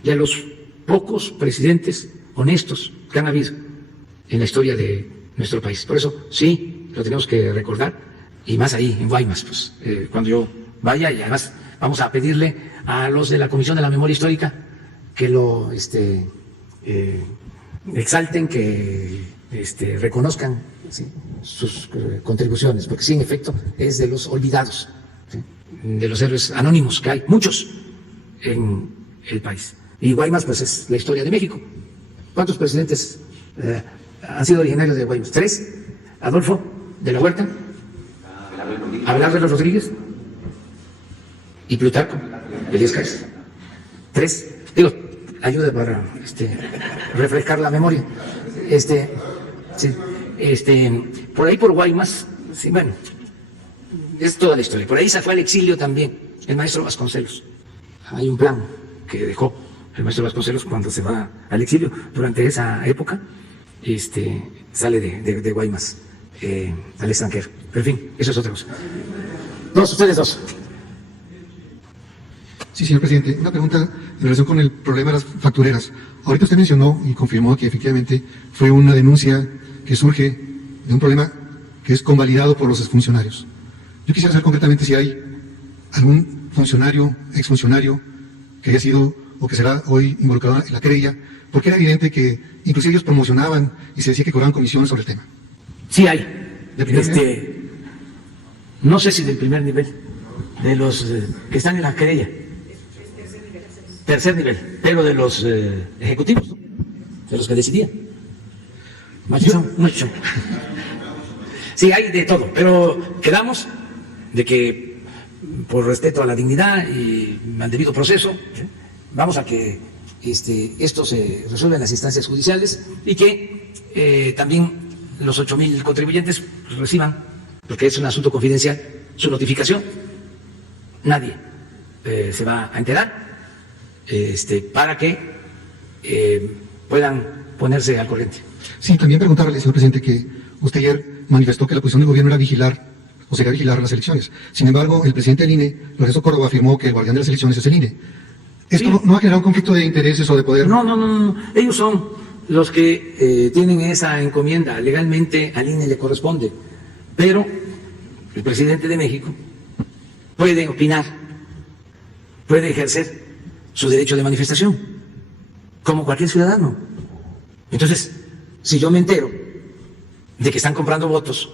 de los pocos presidentes honestos que han habido en la historia de nuestro país. Por eso sí, lo tenemos que recordar, y más ahí en Guaymas, pues, cuando yo vaya, y además vamos a pedirle a los de la Comisión de la Memoria Histórica que lo exalten, que reconozcan, ¿sí?, sus contribuciones, porque sí, en efecto, es de los olvidados, ¿sí?, de los héroes anónimos, que hay muchos en el país. Y Guaymas, pues, es la historia de México. ¿Cuántos presidentes han sido originarios de Guaymas? 3. Adolfo de la Huerta, Abelardo Rodríguez y Plutarco Elías Calles. 3 Digo, ayuda para refrescar la memoria. Sí, por ahí por Guaymas, sí, bueno, es toda la historia. Por ahí se fue al exilio también el maestro Vasconcelos. Hay un plan que dejó el maestro Vasconcelos cuando se va al exilio. Durante esa época, sale de Guaymas al extranjero. Pero en fin, eso es otra cosa. Ustedes dos. Sí, señor presidente. Una pregunta en relación con el problema de las factureras. Ahorita usted mencionó y confirmó que efectivamente fue una denuncia que surge de un problema que es convalidado por los exfuncionarios. Yo quisiera saber concretamente si hay algún funcionario, exfuncionario, que haya sido o que será hoy involucrado en la querella, porque era evidente que inclusive ellos promocionaban y se decía que cobraban comisiones sobre el tema. Sí hay. ¿De primer nivel? No sé si del primer nivel, de los que están en la querella. Tercer nivel, pero de los ejecutivos, ¿no? De los que decidían. Mucho. Sí, hay de todo, pero quedamos de que por respeto a la dignidad y al debido proceso, vamos a que esto se resuelva en las instancias judiciales y que también los 8,000 contribuyentes reciban, porque es un asunto confidencial, su notificación. Nadie se va a enterar para que puedan ponerse al corriente. Sí, también preguntarle, señor presidente, que usted ayer manifestó que la posición del gobierno era vigilar, o sería vigilar las elecciones. Sin embargo, el presidente del INE, Lorenzo Córdoba, afirmó que el guardián de las elecciones es el INE. ¿Esto Sí. no ha generado un conflicto de intereses o de poder? No. Ellos son los que tienen esa encomienda. Legalmente al INE le corresponde. Pero el presidente de México puede opinar, puede ejercer su derecho de manifestación, como cualquier ciudadano. Entonces, si yo me entero de que están comprando votos,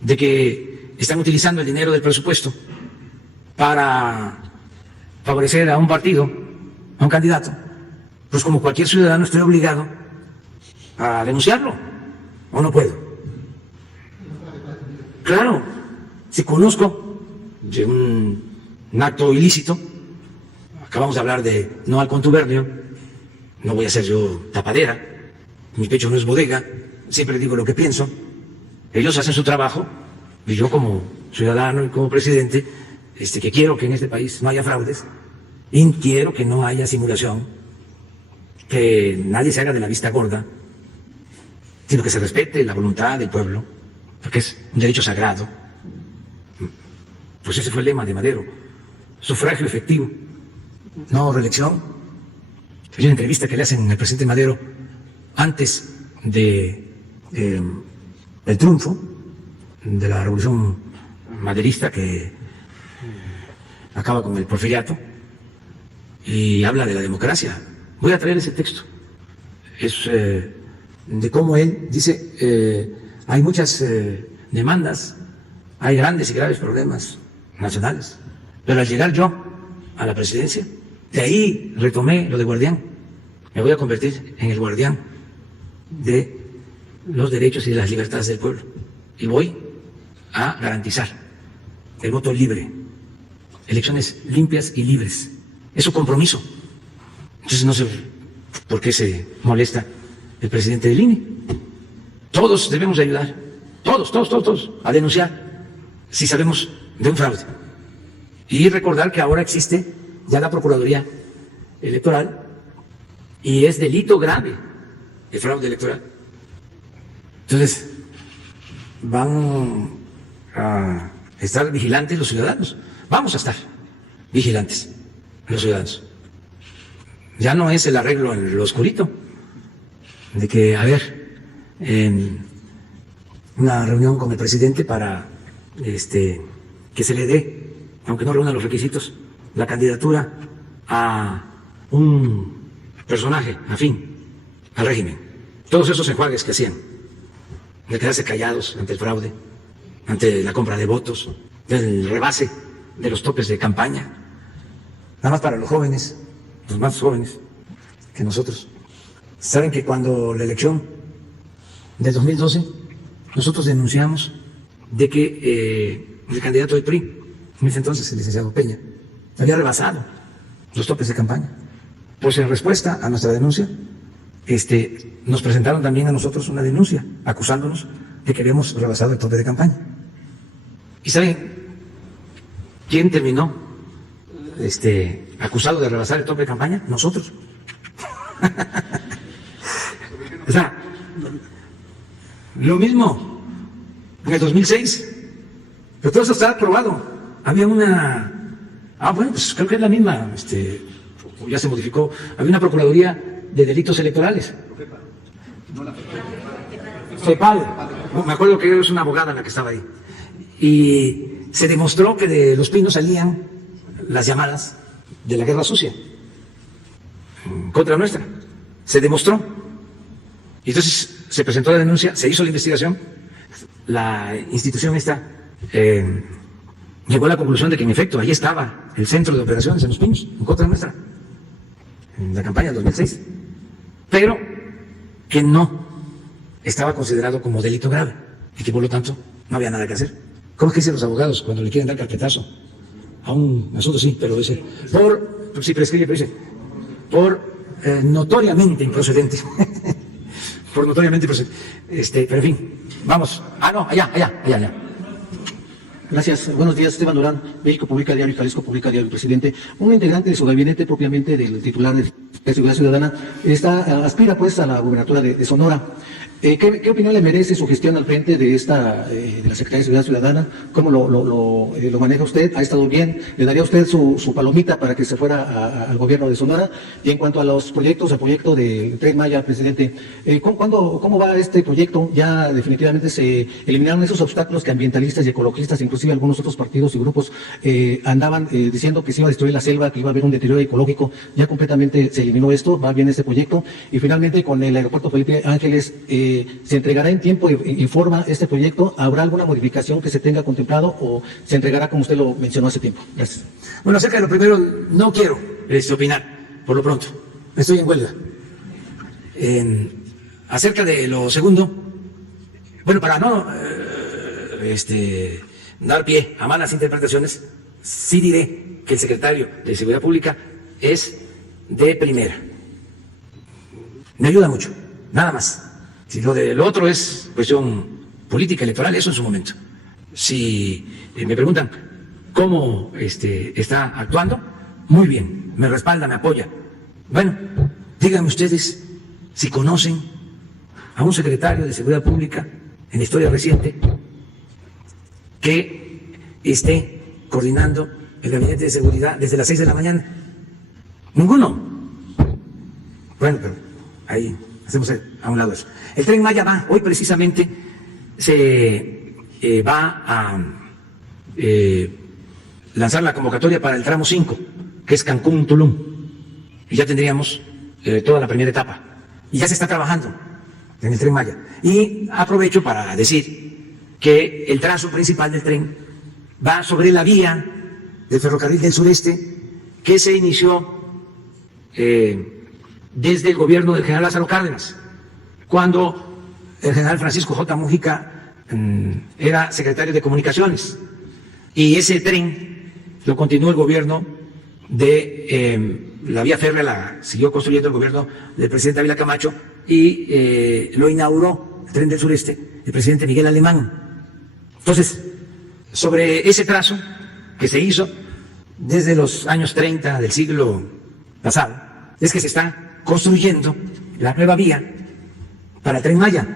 de que están utilizando el dinero del presupuesto para favorecer a un partido, a un candidato, pues como cualquier ciudadano estoy obligado a denunciarlo, ¿o no puedo? Claro, si conozco de un acto ilícito, acabamos de hablar de no al contubernio, no voy a ser yo tapadera, mi pecho no es bodega, siempre digo lo que pienso, ellos hacen su trabajo y yo como ciudadano y como presidente, que quiero que en este país no haya fraudes y quiero que no haya simulación, que nadie se haga de la vista gorda, sino que se respete la voluntad del pueblo, porque es un derecho sagrado. Pues ese fue el lema de Madero, sufragio efectivo, no reelección. Hay una entrevista que le hacen al presidente Madero antes de el triunfo de la revolución maderista que acaba con el porfiriato y habla de la democracia. Voy a traer ese texto. Es de cómo él dice, hay muchas demandas, hay grandes y graves problemas nacionales, pero al llegar yo a la presidencia, de ahí retomé lo de guardián. Me voy a convertir en el guardián de los derechos y de las libertades del pueblo. Y voy a garantizar el voto libre, elecciones limpias y libres. Es su compromiso. Entonces no sé por qué se molesta el presidente del INE. Todos debemos de ayudar, todos, a denunciar si sabemos de un fraude. Y recordar que ahora existe ya la Procuraduría Electoral y es delito grave el fraude electoral. Entonces, van a estar vigilantes los ciudadanos. Vamos a estar vigilantes los ciudadanos. Ya no es el arreglo en lo oscurito, de que, a ver, una reunión con el presidente para que se le dé, aunque no reúna los requisitos, la candidatura a un personaje afín al régimen. Todos esos enjuagues que hacían, de quedarse callados ante el fraude, ante la compra de votos, del rebase de los topes de campaña, nada más para los jóvenes, los más jóvenes que nosotros. Saben que cuando la elección del 2012, nosotros denunciamos de que el candidato del PRI, en ese entonces el licenciado Peña, había rebasado los topes de campaña. pues en respuesta a nuestra denuncia, nos presentaron también a nosotros una denuncia acusándonos de que habíamos rebasado el tope de campaña. ¿Y saben quién terminó acusado de rebasar el tope de campaña? Nosotros. O sea, lo mismo en el 2006, pero todo eso está aprobado. Había una... bueno, pues creo que es la misma, ya se modificó. Había una Procuraduría de Delitos Electorales. FEPAL. Me acuerdo que es una abogada la que estaba ahí. Y se demostró que de Los Pinos salían las llamadas de la guerra sucia contra nuestra. Se demostró. Y entonces se presentó la denuncia, se hizo la investigación. La institución esta llegó a la conclusión de que en efecto ahí estaba el centro de operaciones en Los Pinos, en contra nuestra, en la campaña del 2006, pero que no estaba considerado como delito grave y que por lo tanto no había nada que hacer. ¿Cómo es que dicen los abogados cuando le quieren dar carpetazo a un asunto? Sí, pero dice, sí prescribe, pero dice, por notoriamente improcedente. Por notoriamente improcedente. Pero en fin, vamos. No, allá. Gracias. Buenos días, Esteban Durán, México Publica Diario y Jalisco Publica Diario. Presidente, un integrante de su gabinete, propiamente del titular de Seguridad Ciudadana, aspira pues a la gubernatura de Sonora. ¿Qué opinión le merece su gestión al frente de de la Secretaría de Seguridad Ciudadana? ¿Cómo lo maneja usted? ¿Ha estado bien? ¿Le daría usted su palomita para que se fuera al gobierno de Sonora? Y en cuanto a los proyectos, el proyecto de Tren Maya, presidente, ¿cómo va este proyecto? Ya definitivamente se eliminaron esos obstáculos que ambientalistas y ecologistas, inclusive algunos otros partidos y grupos, andaban diciendo que se iba a destruir la selva, que iba a haber un deterioro ecológico. Ya completamente se eliminó esto, va bien este proyecto. Y finalmente, con el aeropuerto Felipe Ángeles, ¿se entregará en tiempo y forma este proyecto? ¿Habrá alguna modificación que se tenga contemplado o se entregará como usted lo mencionó hace tiempo? Gracias. Bueno, acerca de lo primero, no quiero opinar por lo pronto. Estoy en huelga. Acerca de lo segundo, bueno, para no dar pie a malas interpretaciones, sí diré que el secretario de Seguridad Pública es de primera. Me ayuda mucho, nada más. Si lo del otro es cuestión política electoral, eso en su momento. Si me preguntan cómo está actuando, muy bien, me respalda, me apoya. Bueno, díganme ustedes si conocen a un secretario de Seguridad Pública en la historia reciente que esté coordinando el gabinete de seguridad desde las 6 de la mañana. Ninguno. Bueno, pero ahí hacemos a un lado eso. El Tren Maya va, hoy precisamente se va a lanzar la convocatoria para el tramo 5, que es Cancún-Tulum. Y ya tendríamos toda la primera etapa. Y ya se está trabajando en el Tren Maya. Y aprovecho para decir que el trazo principal del tren va sobre la vía del ferrocarril del sureste que se inició desde el gobierno del general Lázaro Cárdenas, cuando el general Francisco J. Mújica era secretario de Comunicaciones. Y ese tren lo continuó el gobierno de la vía férrea, la siguió construyendo el gobierno del presidente Ávila Camacho y lo inauguró el tren del sureste el presidente Miguel Alemán. Entonces, sobre ese trazo que se hizo desde los años 30 del siglo pasado, es que se está construyendo la nueva vía para el Tren Maya.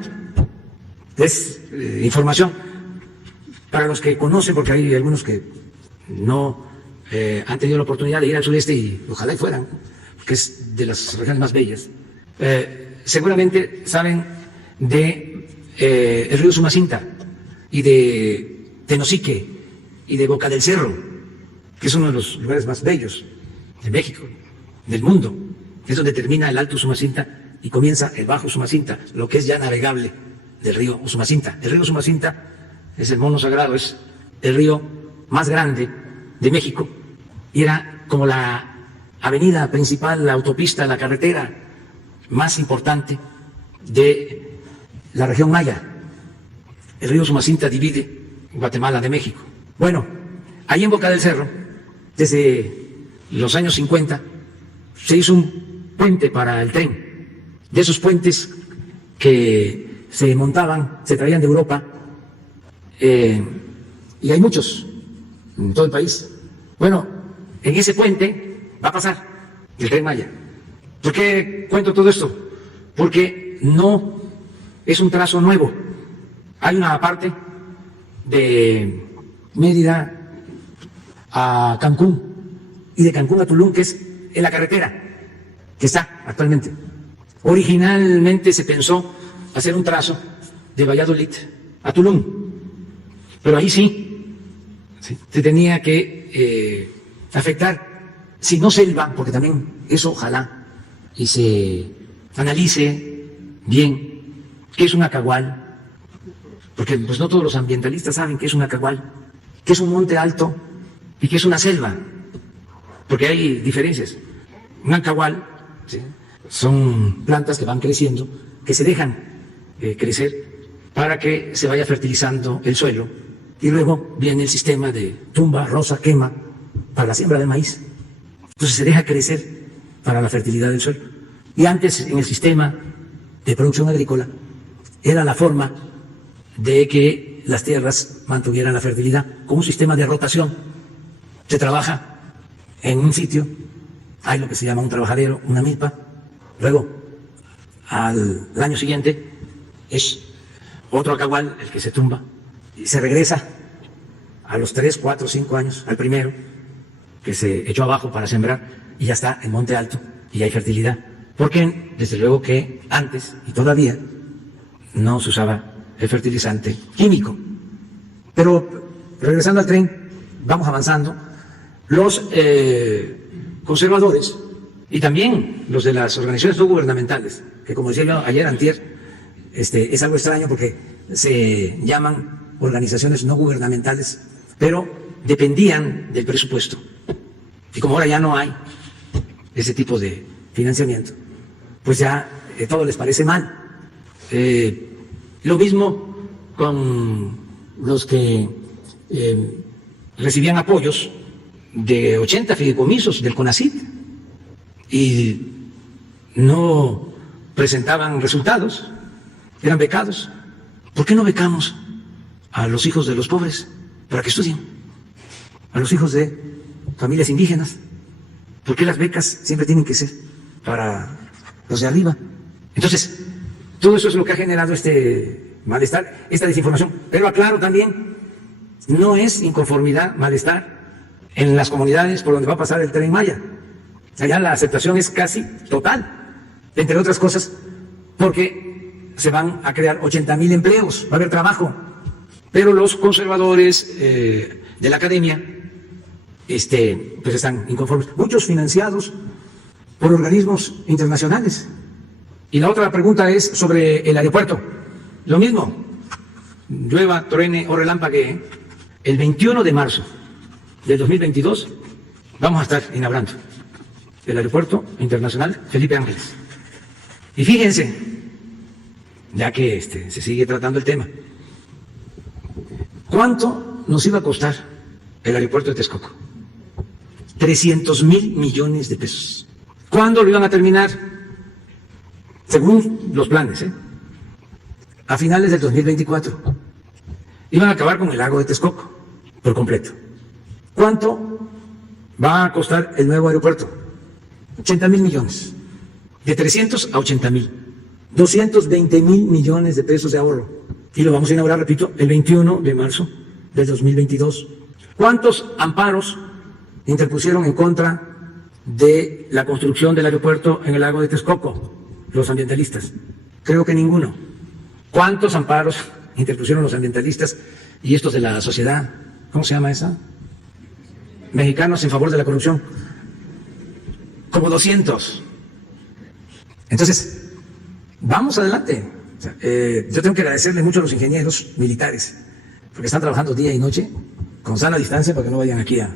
Es información para los que conocen, porque hay algunos que no han tenido la oportunidad de ir al sureste y ojalá y fueran, porque es de las regiones más bellas. Seguramente saben de el río Sumacinta y de Tenosique y de Boca del Cerro, que es uno de los lugares más bellos de México, del mundo. Es donde termina el Alto Sumacinta y comienza el Bajo Sumacinta, lo que es ya navegable del río Sumacinta. El río Sumacinta es el mono sagrado, es el río más grande de México y era como la avenida principal, la autopista, la carretera más importante de la región maya. El río Sumacinta divide Guatemala de México. Bueno, ahí en Boca del Cerro, desde los años 50, se hizo un puente para el tren, de esos puentes que se montaban, se traían de Europa, y hay muchos en todo el país. Bueno, en ese puente va a pasar el Tren Maya. ¿Por qué cuento todo esto? Porque no es un trazo nuevo. Hay una parte de Mérida a Cancún y de Cancún a Tulum, que es en la carretera que está actualmente. Originalmente se pensó hacer un trazo de Valladolid a Tulum, pero ahí sí se tenía que afectar, si no selva, porque también eso ojalá y se analice bien qué es un acahual, porque pues no todos los ambientalistas saben qué es un acahual, qué es un monte alto y qué es una selva, porque hay diferencias. Un acahual, ¿sí?, son plantas que van creciendo, que se dejan crecer para que se vaya fertilizando el suelo, y luego viene el sistema de tumba, roza, quema para la siembra del maíz. Entonces se deja crecer para la fertilidad del suelo. Y antes, en el sistema de producción agrícola, era la forma de que las tierras mantuvieran la fertilidad con un sistema de rotación. Se trabaja en un sitio, hay lo que se llama un trabajadero, una milpa, luego al año siguiente es otro acahual el que se tumba y se regresa a los 3, 4, 5 años al primero que se echó abajo para sembrar, y ya está en monte alto y hay fertilidad, porque desde luego que antes y todavía no se usaba el fertilizante químico. Pero regresando al tren, vamos avanzando. Los conservadores y también los de las organizaciones no gubernamentales, que como decía yo ayer, antier, es algo extraño porque se llaman organizaciones no gubernamentales, pero dependían del presupuesto. Y como ahora ya no hay ese tipo de financiamiento, pues ya todo les parece mal. Lo mismo con los que recibían apoyos de 80 fideicomisos del CONACYT y no presentaban resultados, eran becados. ¿Por qué no becamos a los hijos de los pobres para que estudien? A los hijos de familias indígenas. ¿Por qué las becas siempre tienen que ser para los de arriba? Entonces, todo eso es lo que ha generado este malestar, esta desinformación. Pero aclaro también, no es inconformidad, malestar en las comunidades por donde va a pasar el Tren Maya. Allá la aceptación es casi total, entre otras cosas, porque se van a crear 80,000 empleos, va a haber trabajo. Pero los conservadores de la academia pues están inconformes, muchos financiados por organismos internacionales. Y la otra pregunta es sobre el aeropuerto. Lo mismo, llueva, truene o relámpague, el 21 de marzo del 2022 vamos a estar inaugurando el Aeropuerto Internacional Felipe Ángeles. Y fíjense, ya que se sigue tratando el tema, ¿cuánto nos iba a costar el aeropuerto de Texcoco? 300,000 millones de pesos. ¿Cuándo lo iban a terminar? Según los planes, a finales del 2024. Iban a acabar con el lago de Texcoco por completo. ¿Cuánto va a costar el nuevo aeropuerto? 80,000 millones. De 300 a 80,000. 220,000 millones de pesos de ahorro. Y lo vamos a inaugurar, repito, el 21 de marzo del 2022. ¿Cuántos amparos interpusieron en contra de la construcción del aeropuerto en el lago de Texcoco los ambientalistas? Creo que ninguno. ¿Cuántos amparos interpusieron los ambientalistas y estos de la sociedad? ¿Cómo se llama esa? Mexicanos en favor de la corrupción. Como 200. Entonces, vamos adelante. O sea, yo tengo que agradecerle mucho a los ingenieros militares, porque están trabajando día y noche con sana distancia para que no vayan aquí a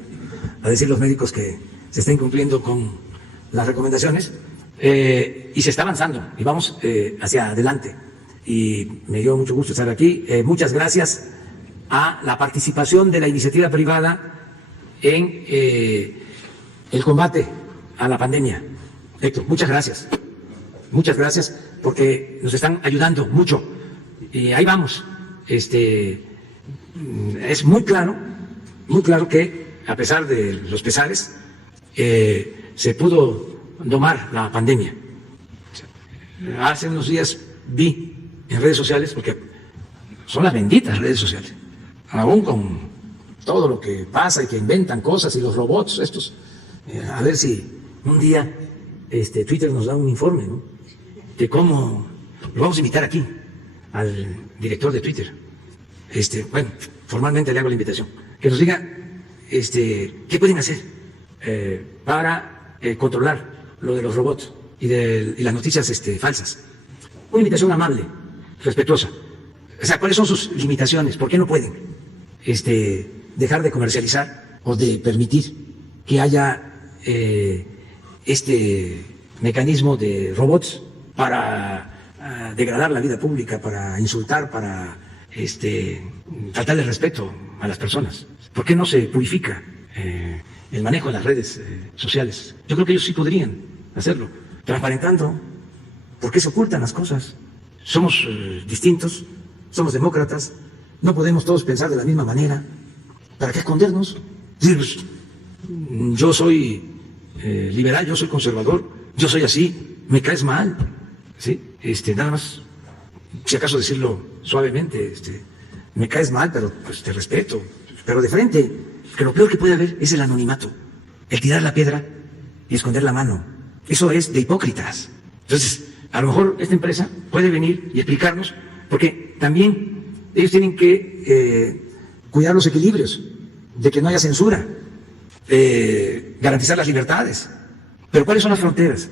decir los médicos que se está incumpliendo con las recomendaciones, y se está avanzando y vamos hacia adelante. Y me dio mucho gusto estar aquí. Muchas gracias a la participación de la iniciativa privada en el combate a la pandemia. Héctor, muchas gracias. Muchas gracias porque nos están ayudando mucho. Y ahí vamos. Es muy claro que a pesar de los pesares, se pudo domar la pandemia. Hace unos días vi en redes sociales, porque son las benditas redes sociales, aún con todo lo que pasa y que inventan cosas y los robots estos, a ver si un día Twitter nos da un informe, ¿no?, de cómo lo vamos a invitar aquí al director de Twitter. Bueno, formalmente le hago la invitación, que nos diga qué pueden hacer para controlar lo de los robots y las noticias falsas. Una invitación amable, respetuosa. O sea, ¿cuáles son sus limitaciones? ¿Por qué no pueden dejar de comercializar o de permitir que haya este mecanismo de robots para degradar la vida pública, para insultar, para faltarle respeto a las personas? ¿Por qué no se purifica el manejo de las redes sociales? Yo creo que ellos sí podrían hacerlo, transparentando. ¿Por qué se ocultan las cosas? Somos distintos, somos demócratas, no podemos todos pensar de la misma manera. ¿Para qué escondernos? Yo soy liberal, yo soy conservador, yo soy así, me caes mal, ¿sí? Nada más, si acaso decirlo suavemente, me caes mal, pero pues te respeto, pero de frente, que lo peor que puede haber es el anonimato, el tirar la piedra y esconder la mano. Eso es de hipócritas. Entonces, a lo mejor esta empresa puede venir y explicarnos, porque también ellos tienen que cuidar los equilibrios, de que no haya censura, garantizar las libertades. Pero ¿cuáles son las fronteras?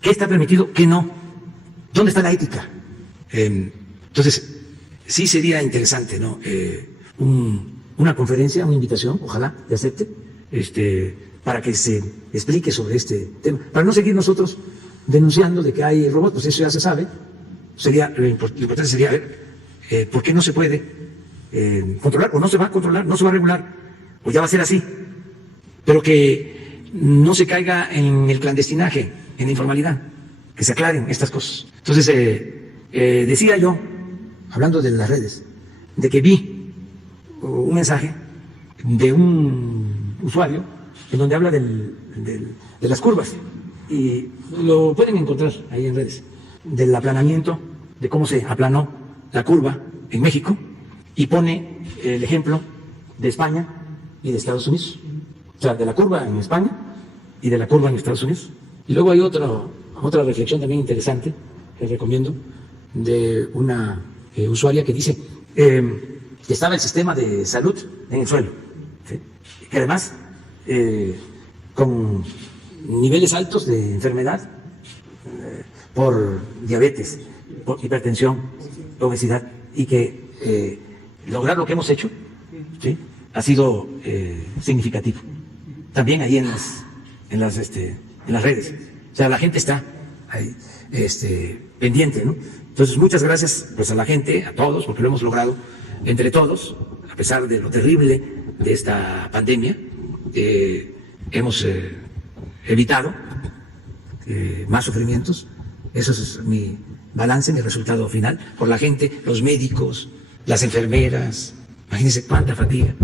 ¿Qué está permitido? ¿Qué no? ¿Dónde está la ética? Entonces, sí sería interesante, ¿no?, una conferencia, una invitación, ojalá te acepte, para que se explique sobre este tema, para no seguir nosotros denunciando de que hay robots, pues eso ya se sabe. Lo importante sería ver por qué no se puede controlar, o no se va a controlar, no se va a regular, o ya va a ser así, pero que no se caiga en el clandestinaje, en la informalidad, que se aclaren estas cosas. Entonces, decía yo, hablando de las redes, de que vi un mensaje de un usuario en donde habla de las curvas, y lo pueden encontrar ahí en redes, del aplanamiento, de cómo se aplanó la curva en México, y pone el ejemplo de España y de Estados Unidos. O sea, de la curva en España y de la curva en Estados Unidos. Y luego hay otra reflexión también interesante que recomiendo, de una usuaria que dice que estaba el sistema de salud en el suelo, ¿sí?, que además con niveles altos de enfermedad por diabetes, por hipertensión, obesidad, y que lograr lo que hemos hecho, ¿sí?, ha sido significativo. También ahí en las redes. O sea, la gente está ahí, pendiente, ¿no? Entonces, muchas gracias pues a la gente, a todos, porque lo hemos logrado entre todos, a pesar de lo terrible de esta pandemia. Hemos evitado más sufrimientos. Eso es mi balance, mi resultado final, por la gente, los médicos, las enfermeras. Imagínense cuánta fatiga,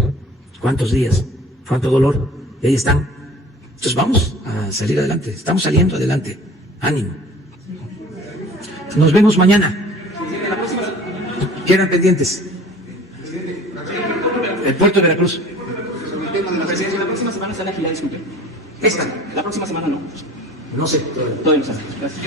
cuántos días, cuánto dolor, y ahí están. Entonces vamos a salir adelante, estamos saliendo adelante, ánimo. Nos vemos mañana. Quedan pendientes. El puerto de Veracruz. La próxima semana está la gira, disculpe. ¿Esta? La próxima semana no. No sé. Todavía no sabe. Gracias.